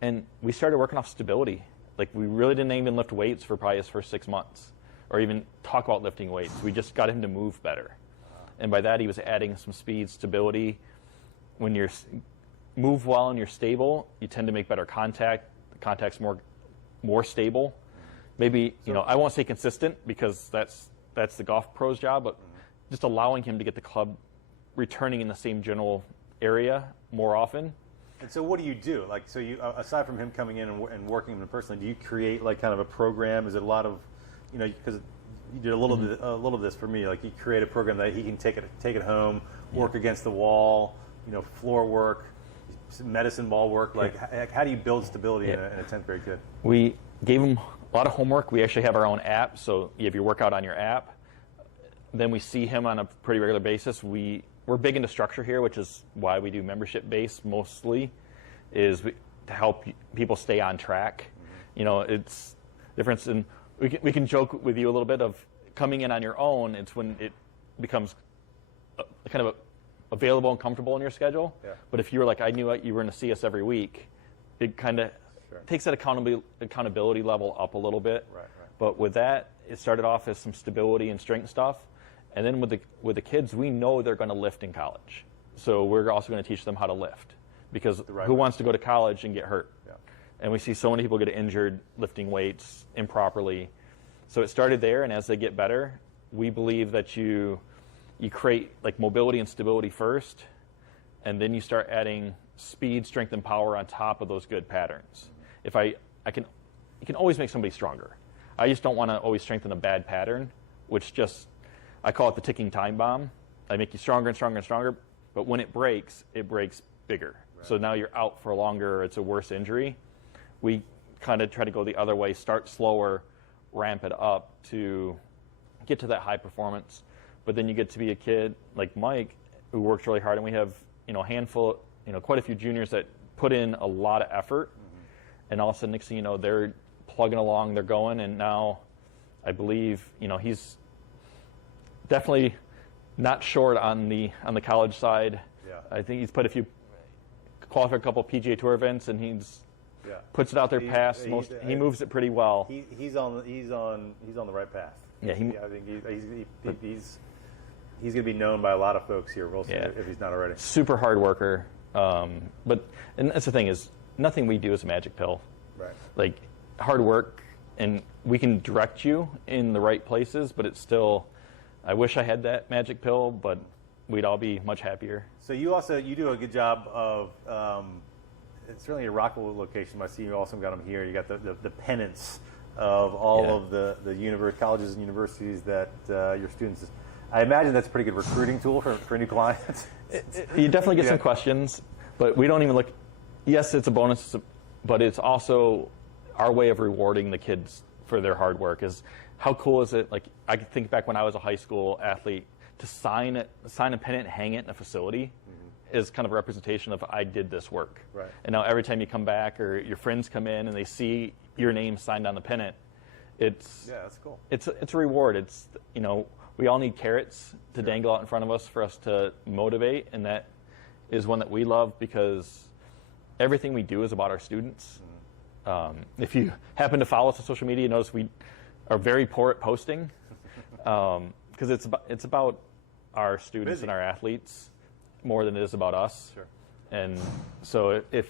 And we started working off stability. Like, we really didn't even lift weights for probably his first 6 months, or even talk about lifting weights. We just got him to move better. And by that, he was adding some speed, stability. When you move well and you're stable, you tend to make better contact. The contact's more stable. Maybe, I won't say consistent, because that's the golf pro's job, but just allowing him to get the club returning in the same general area more often. And so what do you do? Like, so you, aside from him coming in and working with him personally, do you create like kind of a program? Is it a lot of, because you did a little bit of this for me. Like, you create a program that he can take it home, work against the wall, floor work, medicine ball work. Like, how do you build stability in a 10th grade kid? We gave him a lot of homework. We actually have our own app, so you have your workout on your app. Then we see him on a pretty regular basis. We're big into structure here, which is why we do membership-based mostly, is to help people stay on track. It's difference in, we can joke with you a little bit of coming in on your own. It's when it becomes kind of available and comfortable in your schedule. Yeah. But if you were like, I knew you were going to see us every week, it kind of takes that accountability level up a little bit. Right. But with that, it started off as some stability and strength stuff. And then with the kids, we know they're going to lift in college. So we're also going to teach them how to lift, because who wants to go to college and get hurt? Yeah. And we see so many people get injured lifting weights improperly. So it started there, and as they get better, we believe that you create like mobility and stability first, and then you start adding speed, strength, and power on top of those good patterns. If you can always make somebody stronger. I just don't want to always strengthen a bad pattern, which I call it the ticking time bomb. I make you stronger and stronger and stronger, but when it breaks bigger. Right. So now you're out for longer, or it's a worse injury. We kind of try to go the other way, start slower, ramp it up to get to that high performance. But then you get to be a kid like Mike who works really hard, and we have quite a few juniors that put in a lot of effort, and all of a sudden, next thing you know, they're plugging along, they're going, and now I believe he's definitely not short on the college side. Yeah. I think he's qualified a couple of PGA Tour events, and puts it out there past most. He moves it pretty well. He's on the right path. Yeah, I think he's going to be known by a lot of folks here. We'll see if he's not already. Super hard worker, and that's the thing is nothing we do is a magic pill. Right. Like hard work, and we can direct you in the right places, but it's still. I wish I had that magic pill, but we'd all be much happier. So you do a good job of certainly your Rockville location. I see you also got them here. You got the pennants of all of the colleges and universities that your students. I imagine that's a pretty good recruiting tool for new clients. You definitely get some questions, but we don't even look. Yes, it's a bonus, but it's also our way of rewarding the kids for their hard work. Is how cool is it? Like I can think back when I was a high school athlete, to sign a pennant and hang it in a facility is kind of a representation of I did this work. Right. And now every time you come back or your friends come in and they see your name signed on the pennant, that's cool. It's a reward. It's we all need carrots to dangle out in front of us for us to motivate, and that is one that we love because everything we do is about our students. If you happen to follow us on social media, you notice we are very poor at posting because it's about our students and our athletes more than it is about us. Sure. And so if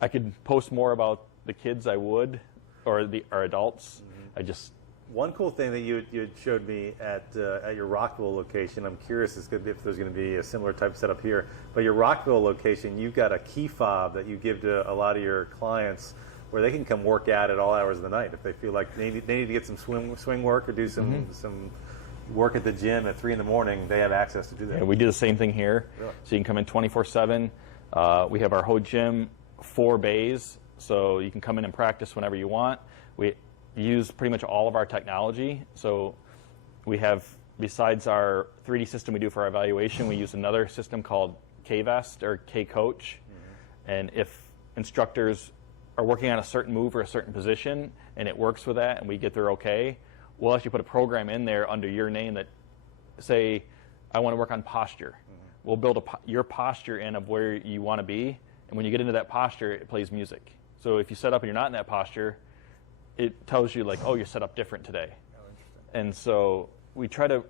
I could post more about the kids, I would, or our adults. I just. One cool thing that you showed me at your Rockville location, I'm curious if there's going to be a similar type setup here, but your Rockville location, you've got a key fob that you give to a lot of your clients where they can come work out at all hours of the night. If they feel like they need to get some swing work or do some work at the gym at 3 a.m, they have access to do that. Yeah, we do the same thing here. Really? So you can come in 24/7. We have our whole gym, 4 bays, so you can come in and practice whenever you want. We use pretty much all of our technology. So we have, besides our 3D system we do for our evaluation, we use another system called K-Vest or K-Coach. And if instructors are working on a certain move or a certain position and it works with that and we get there okay, we'll actually put a program in there under your name that say, I want to work on posture. We'll build your posture in of where you want to be, and when you get into that posture, it plays music. So if you set up and you're not in that posture, it tells you like, oh, you're set up different today. And so we try to,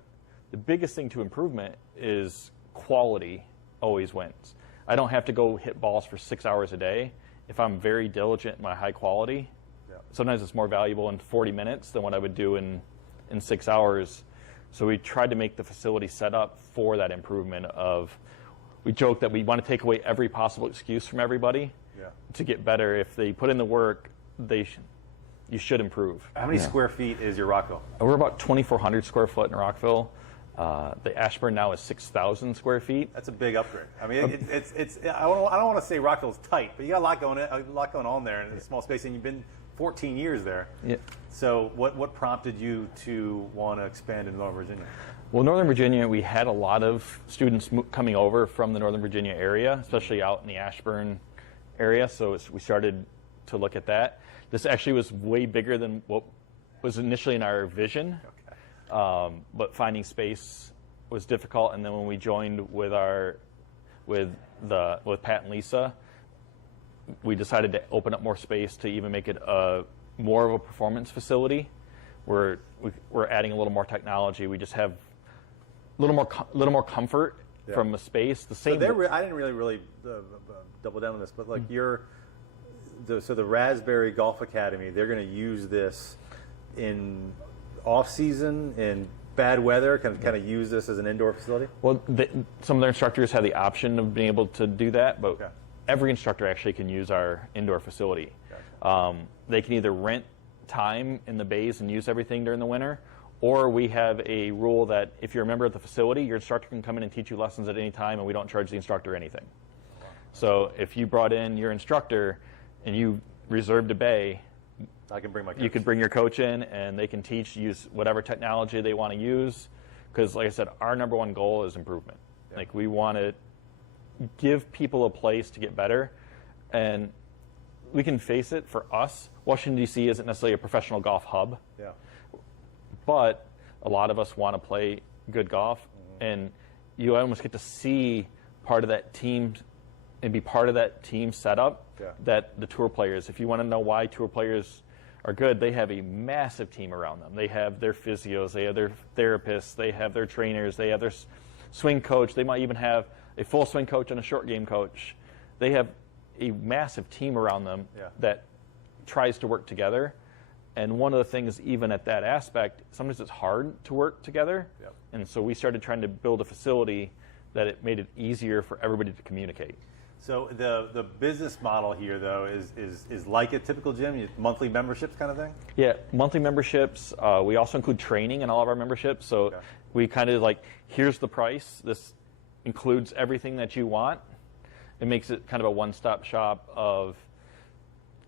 the biggest thing to improvement is quality always wins. I don't have to go hit balls for 6 hours a day. If I'm very diligent in my high quality, sometimes it's more valuable in 40 minutes than what I would do in 6 hours. So we tried to make the facility set up for that improvement of, we joke that we want to take away every possible excuse from everybody to get better. If they put in the work, you should improve. How many square feet is your Rockville? We're about 2,400 square foot in Rockville. The Ashburn now is 6,000 square feet. That's a big upgrade. I mean, it's. I don't want to say Rockville's tight, but you got a lot going on there in a small space, and you've been 14 years there. Yeah. So what prompted you to want to expand into Northern Virginia? Well, Northern Virginia, we had a lot of students coming over from the Northern Virginia area, especially out in the Ashburn area. So we started to look at that. This actually was way bigger than what was initially in our vision. Okay. But finding space was difficult. And then when we joined with Pat and Lisa, we decided to open up more space to even make it more of a performance facility. We're adding a little more technology. We just have a little more comfort from the space. The same. So I didn't really double down on this, but like the Raspberry Golf Academy, they're going to use this in off season in bad weather. Kind of use this as an indoor facility. Well, some of their instructors have the option of being able to do that, but every instructor actually can use our indoor facility. Gotcha. They can either rent time in the bays and use everything during the winter, or we have a rule that if you're a member of the facility, your instructor can come in and teach you lessons at any time, and we don't charge the instructor anything. Wow. So if you brought in your instructor and you reserved a bay, I can bring my coach. You could bring your coach in, and they can use whatever technology they want to use. Because, like I said, our number one goal is improvement. Yeah. Like, we want to give people a place to get better, and we can face it. For us, Washington D.C. isn't necessarily a professional golf hub. Yeah. But a lot of us want to play good golf, and you almost get to see part of that team and be part of that team setup that the tour players, if you want to know why tour players are good, they have a massive team around them. They have their physios, they have their therapists, they have their trainers, they have their swing coach. They might even have a full swing coach and a short game coach. They have a massive team around them that tries to work together. And one of the things, even at that aspect, sometimes it's hard to work together. Yep. And so we started trying to build a facility that it made it easier for everybody to communicate. So the business model here, though, is like a typical gym, monthly memberships kind of thing? Yeah, monthly memberships. We also include training in all of our memberships. So we kind of like, here's the price. This includes everything that you want. It makes it kind of a one-stop shop of,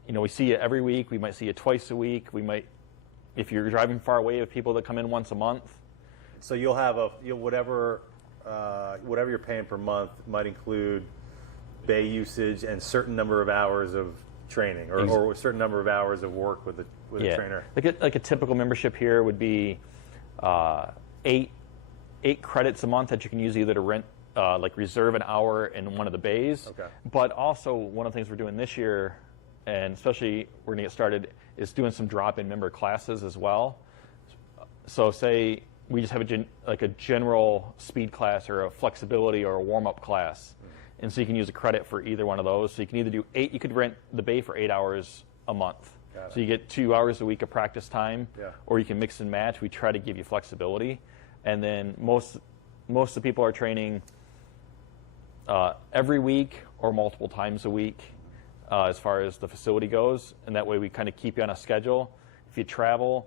we see you every week. We might see you twice a week. We might, if you're driving far away, have people that come in once a month. So you'll have whatever you're paying per month might include bay usage and certain number of hours of training, or a certain number of hours of work with a trainer. Like a typical membership here would be 8 credits a month that you can use either to rent, like reserve an hour in one of the bays. Okay. But also one of the things we're doing this year, and especially we're going to get started, is doing some drop-in member classes as well. So say we just have a general speed class or a flexibility or a warm-up class. And so you can use a credit for either one of those. So you can either do 8, you could rent the bay for 8 hours a month. So you get 2 hours a week of practice time, or you can mix and match. We try to give you flexibility. And then most of the people are training every week or multiple times a week as far as the facility goes. And that way we kind of keep you on a schedule. If you travel,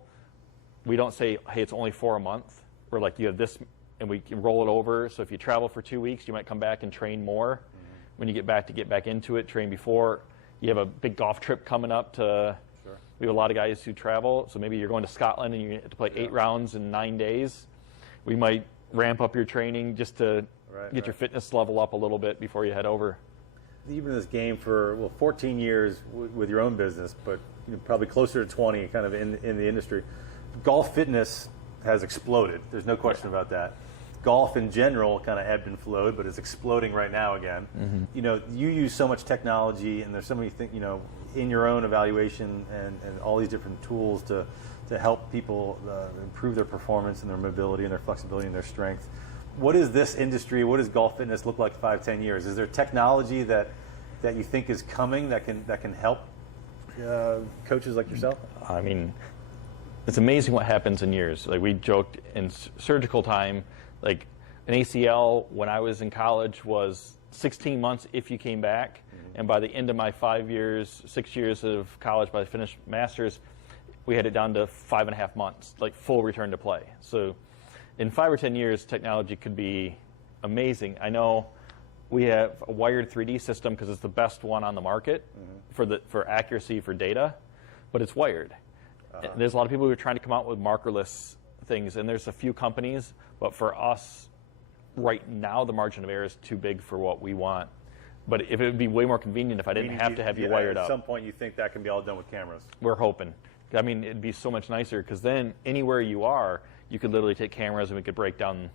we don't say, hey, it's only 4 a month. We're like, you have this, and we can roll it over. So if you travel for 2 weeks, you might come back and train more. When you get back into it, train before. You have a big golf trip coming up to, we have a lot of guys who travel. So maybe you're going to Scotland and you have to play 8 rounds in 9 days. We might ramp up your training just to get your fitness level up a little bit before you head over. You've been in this game for 14 years with your own business, but probably closer to 20 kind of in the industry. Golf fitness has exploded. There's no question about that. Golf in general kind of ebbed and flowed, but it's exploding right now again. Mm-hmm. You use so much technology, and there's so many things, in your own evaluation and all these different tools to help people improve their performance and their mobility and their flexibility and their strength. What is this industry? What does golf fitness look like 5-10 years? Is there technology that you think is coming that can help coaches like yourself? I mean, it's amazing what happens in years. Like we joked in surgical time, like an ACL when I was in college was 16 months if you came back. Mm-hmm. And by the end of my 6 years of college, by the finished master's, we had it down to 5.5 months, like full return to play. So in 5 or 10 years, technology could be amazing. I know we have a wired 3D system because it's the best one on the market for accuracy for data, but it's wired. There's a lot of people who are trying to come out with markerless things, and there's a few companies, but for us, right now, the margin of error is too big for what we want. But if it would be way more convenient if I didn't have to have you wired up. At some point, you think that can be all done with cameras? We're hoping. I mean, it'd be so much nicer because then anywhere you are, you could literally take cameras and we could break down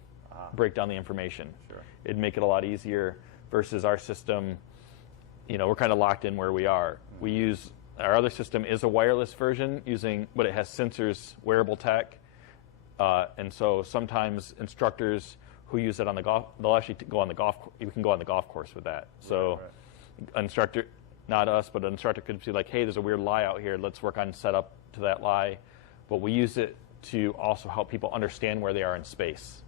the information. Sure. It'd make it a lot easier versus our system. We're kind of locked in where we are. Mm-hmm. Our other system is a wireless version but it has sensors, wearable tech, and so sometimes instructors who use it on the golf, they'll actually go on the golf. You can go on the golf course with that. So, instructor, not us, but an instructor could be like, "Hey, there's a weird lie out here. Let's work on setup to that lie." But we use it to also help people understand where they are in space.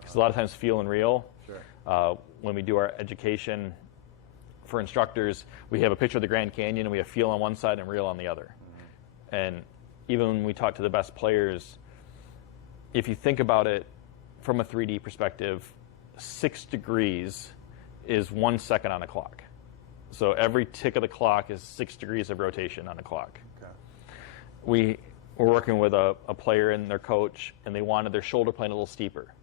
Because a lot of times, feel and real. Sure. When we do our education for instructors, we have a picture of the Grand Canyon and we have feel on one side and real on the other. Mm-hmm. And even when we talk to the best players, if you think about it from a 3D perspective, 6 degrees is 1 second on a clock. So every tick of the clock is 6 degrees of rotation on a clock. Okay. we were working with a player and their coach, and they wanted their shoulder plane a little steeper.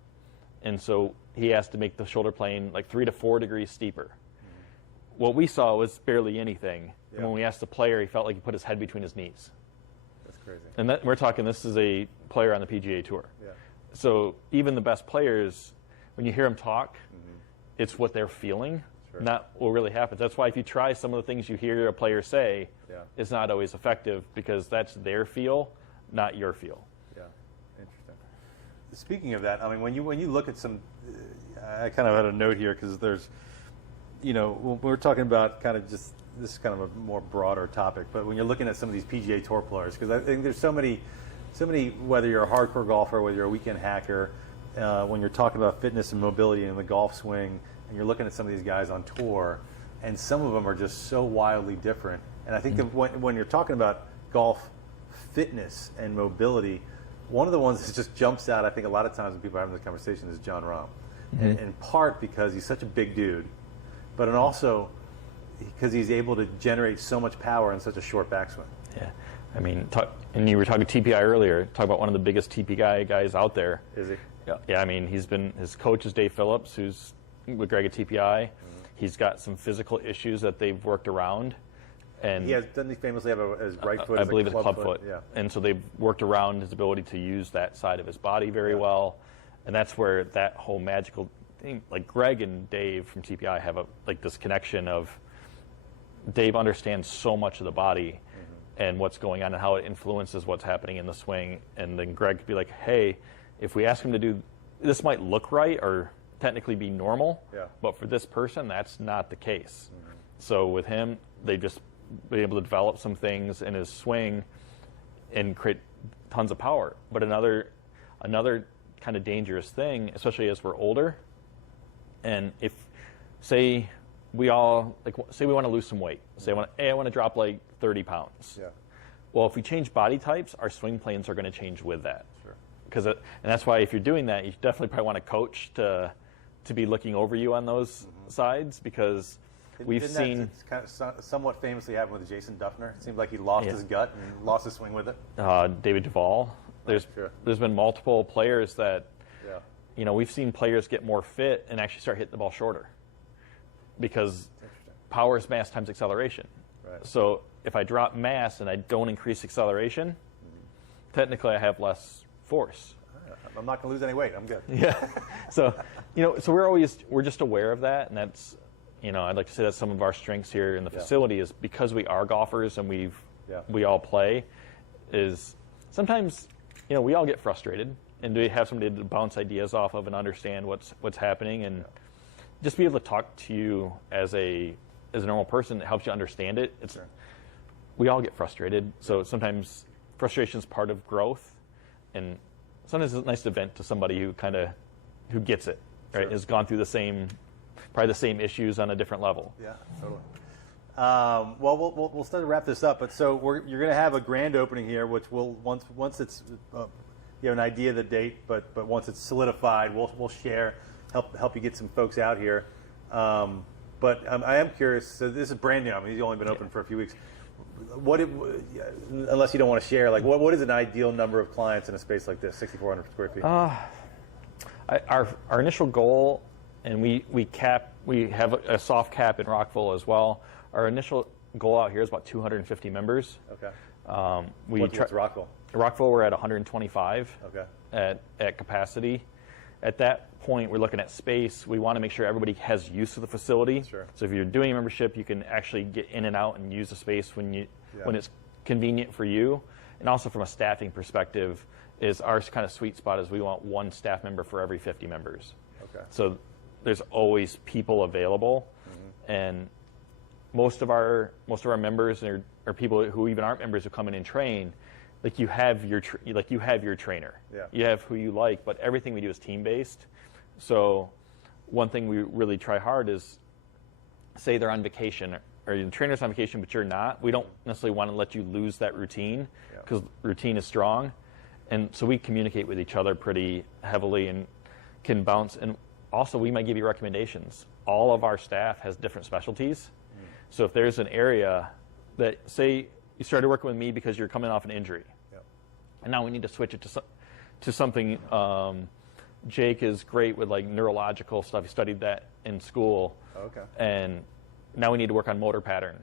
And so he asked to make the shoulder plane like 3 to 4 degrees steeper. What we saw was barely anything. And when we asked the player, he felt like he put his head between his knees. That's crazy. And we're talking, this is a player on the PGA Tour. Yeah. So even the best players, when you hear them talk, it's what they're feeling, not what really happens. That's why if you try some of the things you hear a player say, it's not always effective, because that's their feel, not your feel. Yeah, interesting. Speaking of that, I mean, when you look at some, I kind of had a note here because there's, when we're talking about kind of just, this is kind of a more broader topic, but when you're looking at some of these PGA Tour players, because I think there's so many, whether you're a hardcore golfer, whether you're a weekend hacker, when you're talking about fitness and mobility in the golf swing, and you're looking at some of these guys on tour, and some of them are just so wildly different. And I think that when you're talking about golf fitness and mobility, one of the ones that just jumps out, I think a lot of times when people are having this conversation, is Jon Rahm. And in part because he's such a big dude, but also because he's able to generate so much power in such a short backswing. Yeah. I mean, and you were talking TPI earlier, talk about one of the biggest TPI guys out there. Is he? Yeah, I mean, his coach is Dave Phillips, who's with Greg at TPI. He's got some physical issues that they've worked around. And doesn't he famously have his right foot? I believe it's club foot. Yeah. And so they've worked around his ability to use that side of his body very well. And that's where that whole magical thing, like Greg and Dave from TPI have this connection of Dave understands so much of the body and what's going on and how it influences what's happening in the swing. And then Greg could be like, hey, if we ask him to do, this might look right or technically be normal, but for this person, that's not the case. So with him, they just been able to develop some things in his swing and create tons of power. But another kind of dangerous thing, especially as we're older, and if, say we want to lose some weight, say I want to drop like 30 pounds. Yeah. Well, if we change body types, our swing planes are going to change with that. Sure. And that's why if you're doing that, you definitely probably want a coach to be looking over you on those sides, because we've seen kind of somewhat famously happened with Jason Duffner. It seemed like he lost his gut and lost his swing with it. David Duvall. There's been multiple players that we've seen players get more fit and actually start hitting the ball shorter, because power is mass times acceleration. Right. So if I drop mass and I don't increase acceleration, technically I have less force. I'm not going to lose any weight. I'm good. Yeah. So we're just aware of that, and that's, I'd like to say that's some of our strengths here in the facility, is because we are golfers and we all play, is sometimes, we all get frustrated, and we have somebody to bounce ideas off of and understand what's happening, and just be able to talk to you as a normal person that helps you understand it. We all get frustrated, so sometimes frustration is part of growth, and sometimes it's nice to vent to somebody who gets it, right? Has gone through probably the same issues on a different level. Yeah, totally. Well, we'll start to wrap this up, but so you're going to have a grand opening here, which will once it's you have an idea of the date, but once it's solidified, we'll share, help you get some folks out here. But I am curious. So this is brand new. I mean, he's only been open for a few weeks. Unless you don't want to share, like what is an ideal number of clients in a space like this, 6,400 square feet? Our initial goal, and we have a soft cap in Rockville as well. Our initial goal out here is about 250 members. Okay. What's Rockville? Rockville, we're at 125 at capacity. At that point, we're looking at space. We want to make sure everybody has use of the facility. Sure. So if you're doing a membership, you can actually get in and out and use the space when it's convenient for you. And also from a staffing perspective, is our kind of sweet spot is we want one staff member for every 50 members. Okay. So there's always people available, and most of our members are people who even aren't members who come in and train. Like you have your trainer. Yeah. You have who you like, but everything we do is team based. So one thing we really try hard is, say they're on vacation or your trainer's on vacation, but you're not. We don't necessarily want to let you lose that routine, because routine is strong, and so we communicate with each other pretty heavily and can bounce. And also, we might give you recommendations. All of our staff has different specialties, so if there's an area that, say, you started working with me because you're coming off an injury. Yep. And now we need to switch it to something. Jake is great with like neurological stuff. He studied that in school. Okay. And now we need to work on motor pattern.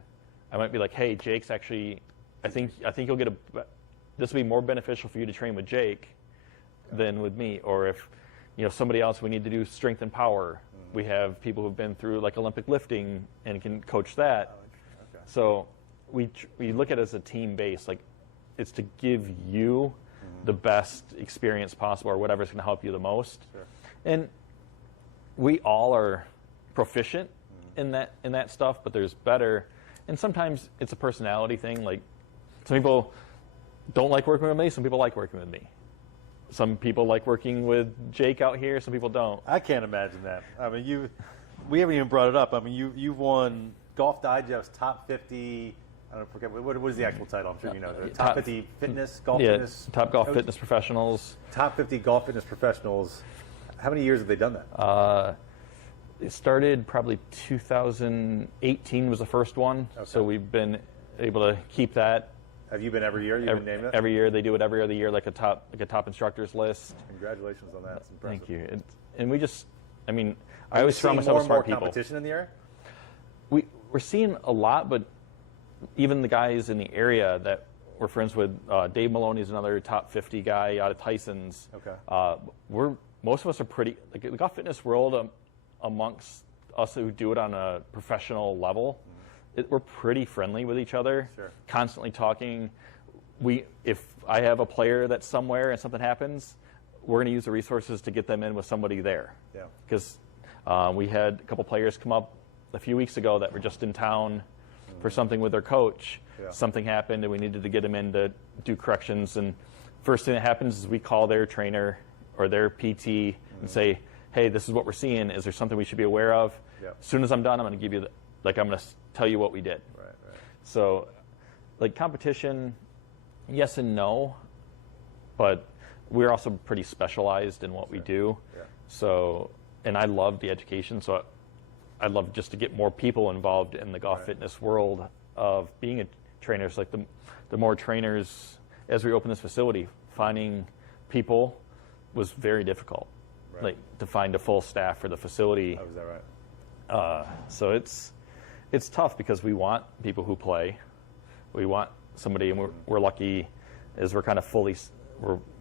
I might be like, hey, Jake's actually, I think you'll get this will be more beneficial for you to train with Jake than with me. Or if, somebody else, we need to do strength and power. We have people who've been through like Olympic lifting and can coach that. Okay. So we look at it as a team base. Like, it's to give you the best experience possible, or whatever's going to help you the most. Sure. And we all are proficient in that stuff, but there's better. And sometimes it's a personality thing. Like, some people don't like working with me. Some people like working with me. Some people like working with Jake out here. Some people don't. I can't imagine that. I mean, we haven't even brought it up. I mean, you've won Golf Digest's top 50. I don't forget what is the actual title. I'm sure you know. The top 50 fitness golf fitness. Top golf fitness professionals. Top 50 golf fitness professionals. How many years have they done that? It started probably 2018 was the first one. Okay. So we've been able to keep that. Have you been every year? You've been named it? Every year. They do it every other year, like a top instructors list. Congratulations on that. It's impressive. Thank you. And we just, I always surround myself with smart people. Competition in the area? We're seeing a lot, but even the guys in the area that we're friends with, Dave Maloney's another top 50 guy out of Tyson's. Okay. Most of us are pretty, like the golf fitness world, amongst us who do it on a professional level, we're pretty friendly with each other. Sure. Constantly talking. If I have a player that's somewhere and something happens, we're going to use the resources to get them in with somebody there. Yeah. Because we had a couple players come up a few weeks ago that were just in town for something with their coach. Yeah. Something happened and we needed to get them in to do corrections. And first thing that happens is we call their trainer or their PT and say, hey, this is what we're seeing. Is there something we should be aware of? Yep. As soon as I'm done, I'm going to give you I'm going to tell you what we did. Right. So, like, competition, yes and no, but we're also pretty specialized in what we do. Yeah. So, and I love the education, so I love just to get more people involved in the golf fitness world of being a trainer. It's like the more trainers, as we open this facility, finding people was very difficult. Right. Like, to find a full staff for the facility. Oh, is that right? So it's tough because we want people who play. We want somebody, and we're lucky as we're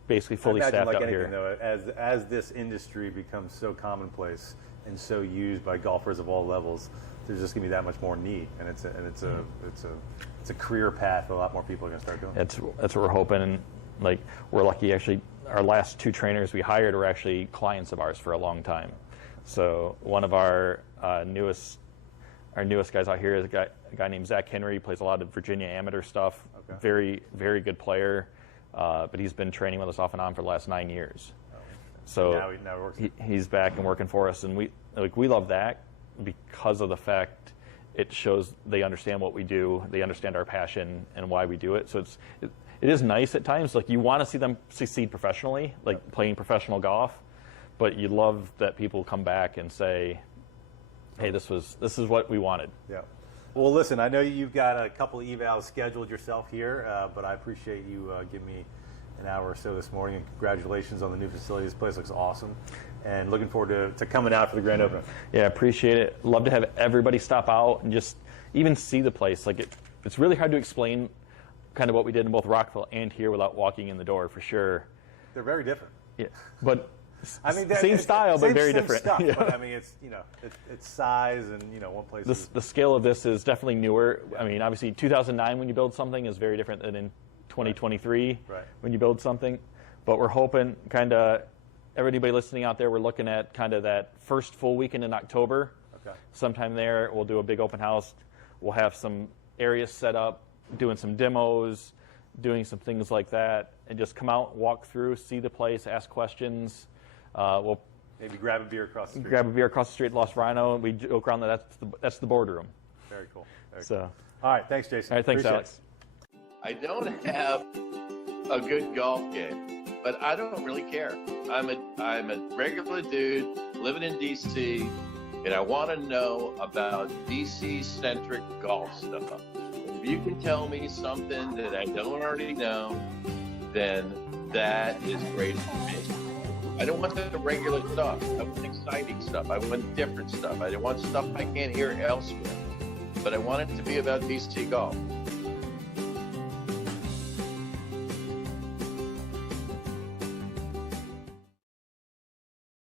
basically fully I imagine, staffed like out anything, here. Though, as this industry becomes so commonplace and so used by golfers of all levels, there's just going to be that much more need, and it's a career path. A lot more people are going to start doing. That's what we're hoping, and like we're lucky. Actually, our last two trainers we hired were actually clients of ours for a long time. So one of our newest guys out here is a guy named Zach Henry. He plays a lot of Virginia amateur stuff. Okay. Very, very good player. But he's been training with us off and on for the last 9 years. So now he works. He's back and working for us, and we love that because of the fact it shows they understand what we do, they understand our passion and why we do it. So it is nice at times. Like, you want to see them succeed professionally, like playing professional golf, but you love that people come back and say, hey, this is what we wanted. Yeah. Well, listen, I know you've got a couple of evals scheduled yourself here, but I appreciate you giving me an hour or so this morning, and congratulations on the new facility. This place looks awesome, and looking forward to coming out for the grand opening. Yeah, appreciate it. Love to have everybody stop out and just even see the place. Like, it's really hard to explain kind of what we did in both Rockville and here without walking in the door, for sure. They're very different. Yeah, but I mean, same style, but very different. Stuff, yeah. But I mean, it's size, and one place. The scale of this is definitely newer. I mean, obviously, 2009 when you build something is very different than in 2023 when you build something. But we're hoping, kind of, everybody listening out there, we're looking at kind of that first full weekend in October. Okay. Sometime there, we'll do a big open house. We'll have some areas set up, doing some demos, doing some things like that, and just come out, walk through, see the place, ask questions. We'll maybe grab a beer across the street. Grab a beer across the street at Lost Rhino, and we joke around that's the boardroom. Very cool. So, all right, thanks, Jason. All right, thanks, Appreciate Alex. I don't have a good golf game, but I don't really care. I'm a regular dude living in DC, and I want to know about DC-centric golf stuff. If you can tell me something that I don't already know, then that is great for me. I don't want the regular stuff. I want exciting stuff. I want different stuff. I don't want stuff I can't hear elsewhere. But I want it to be about DC golf.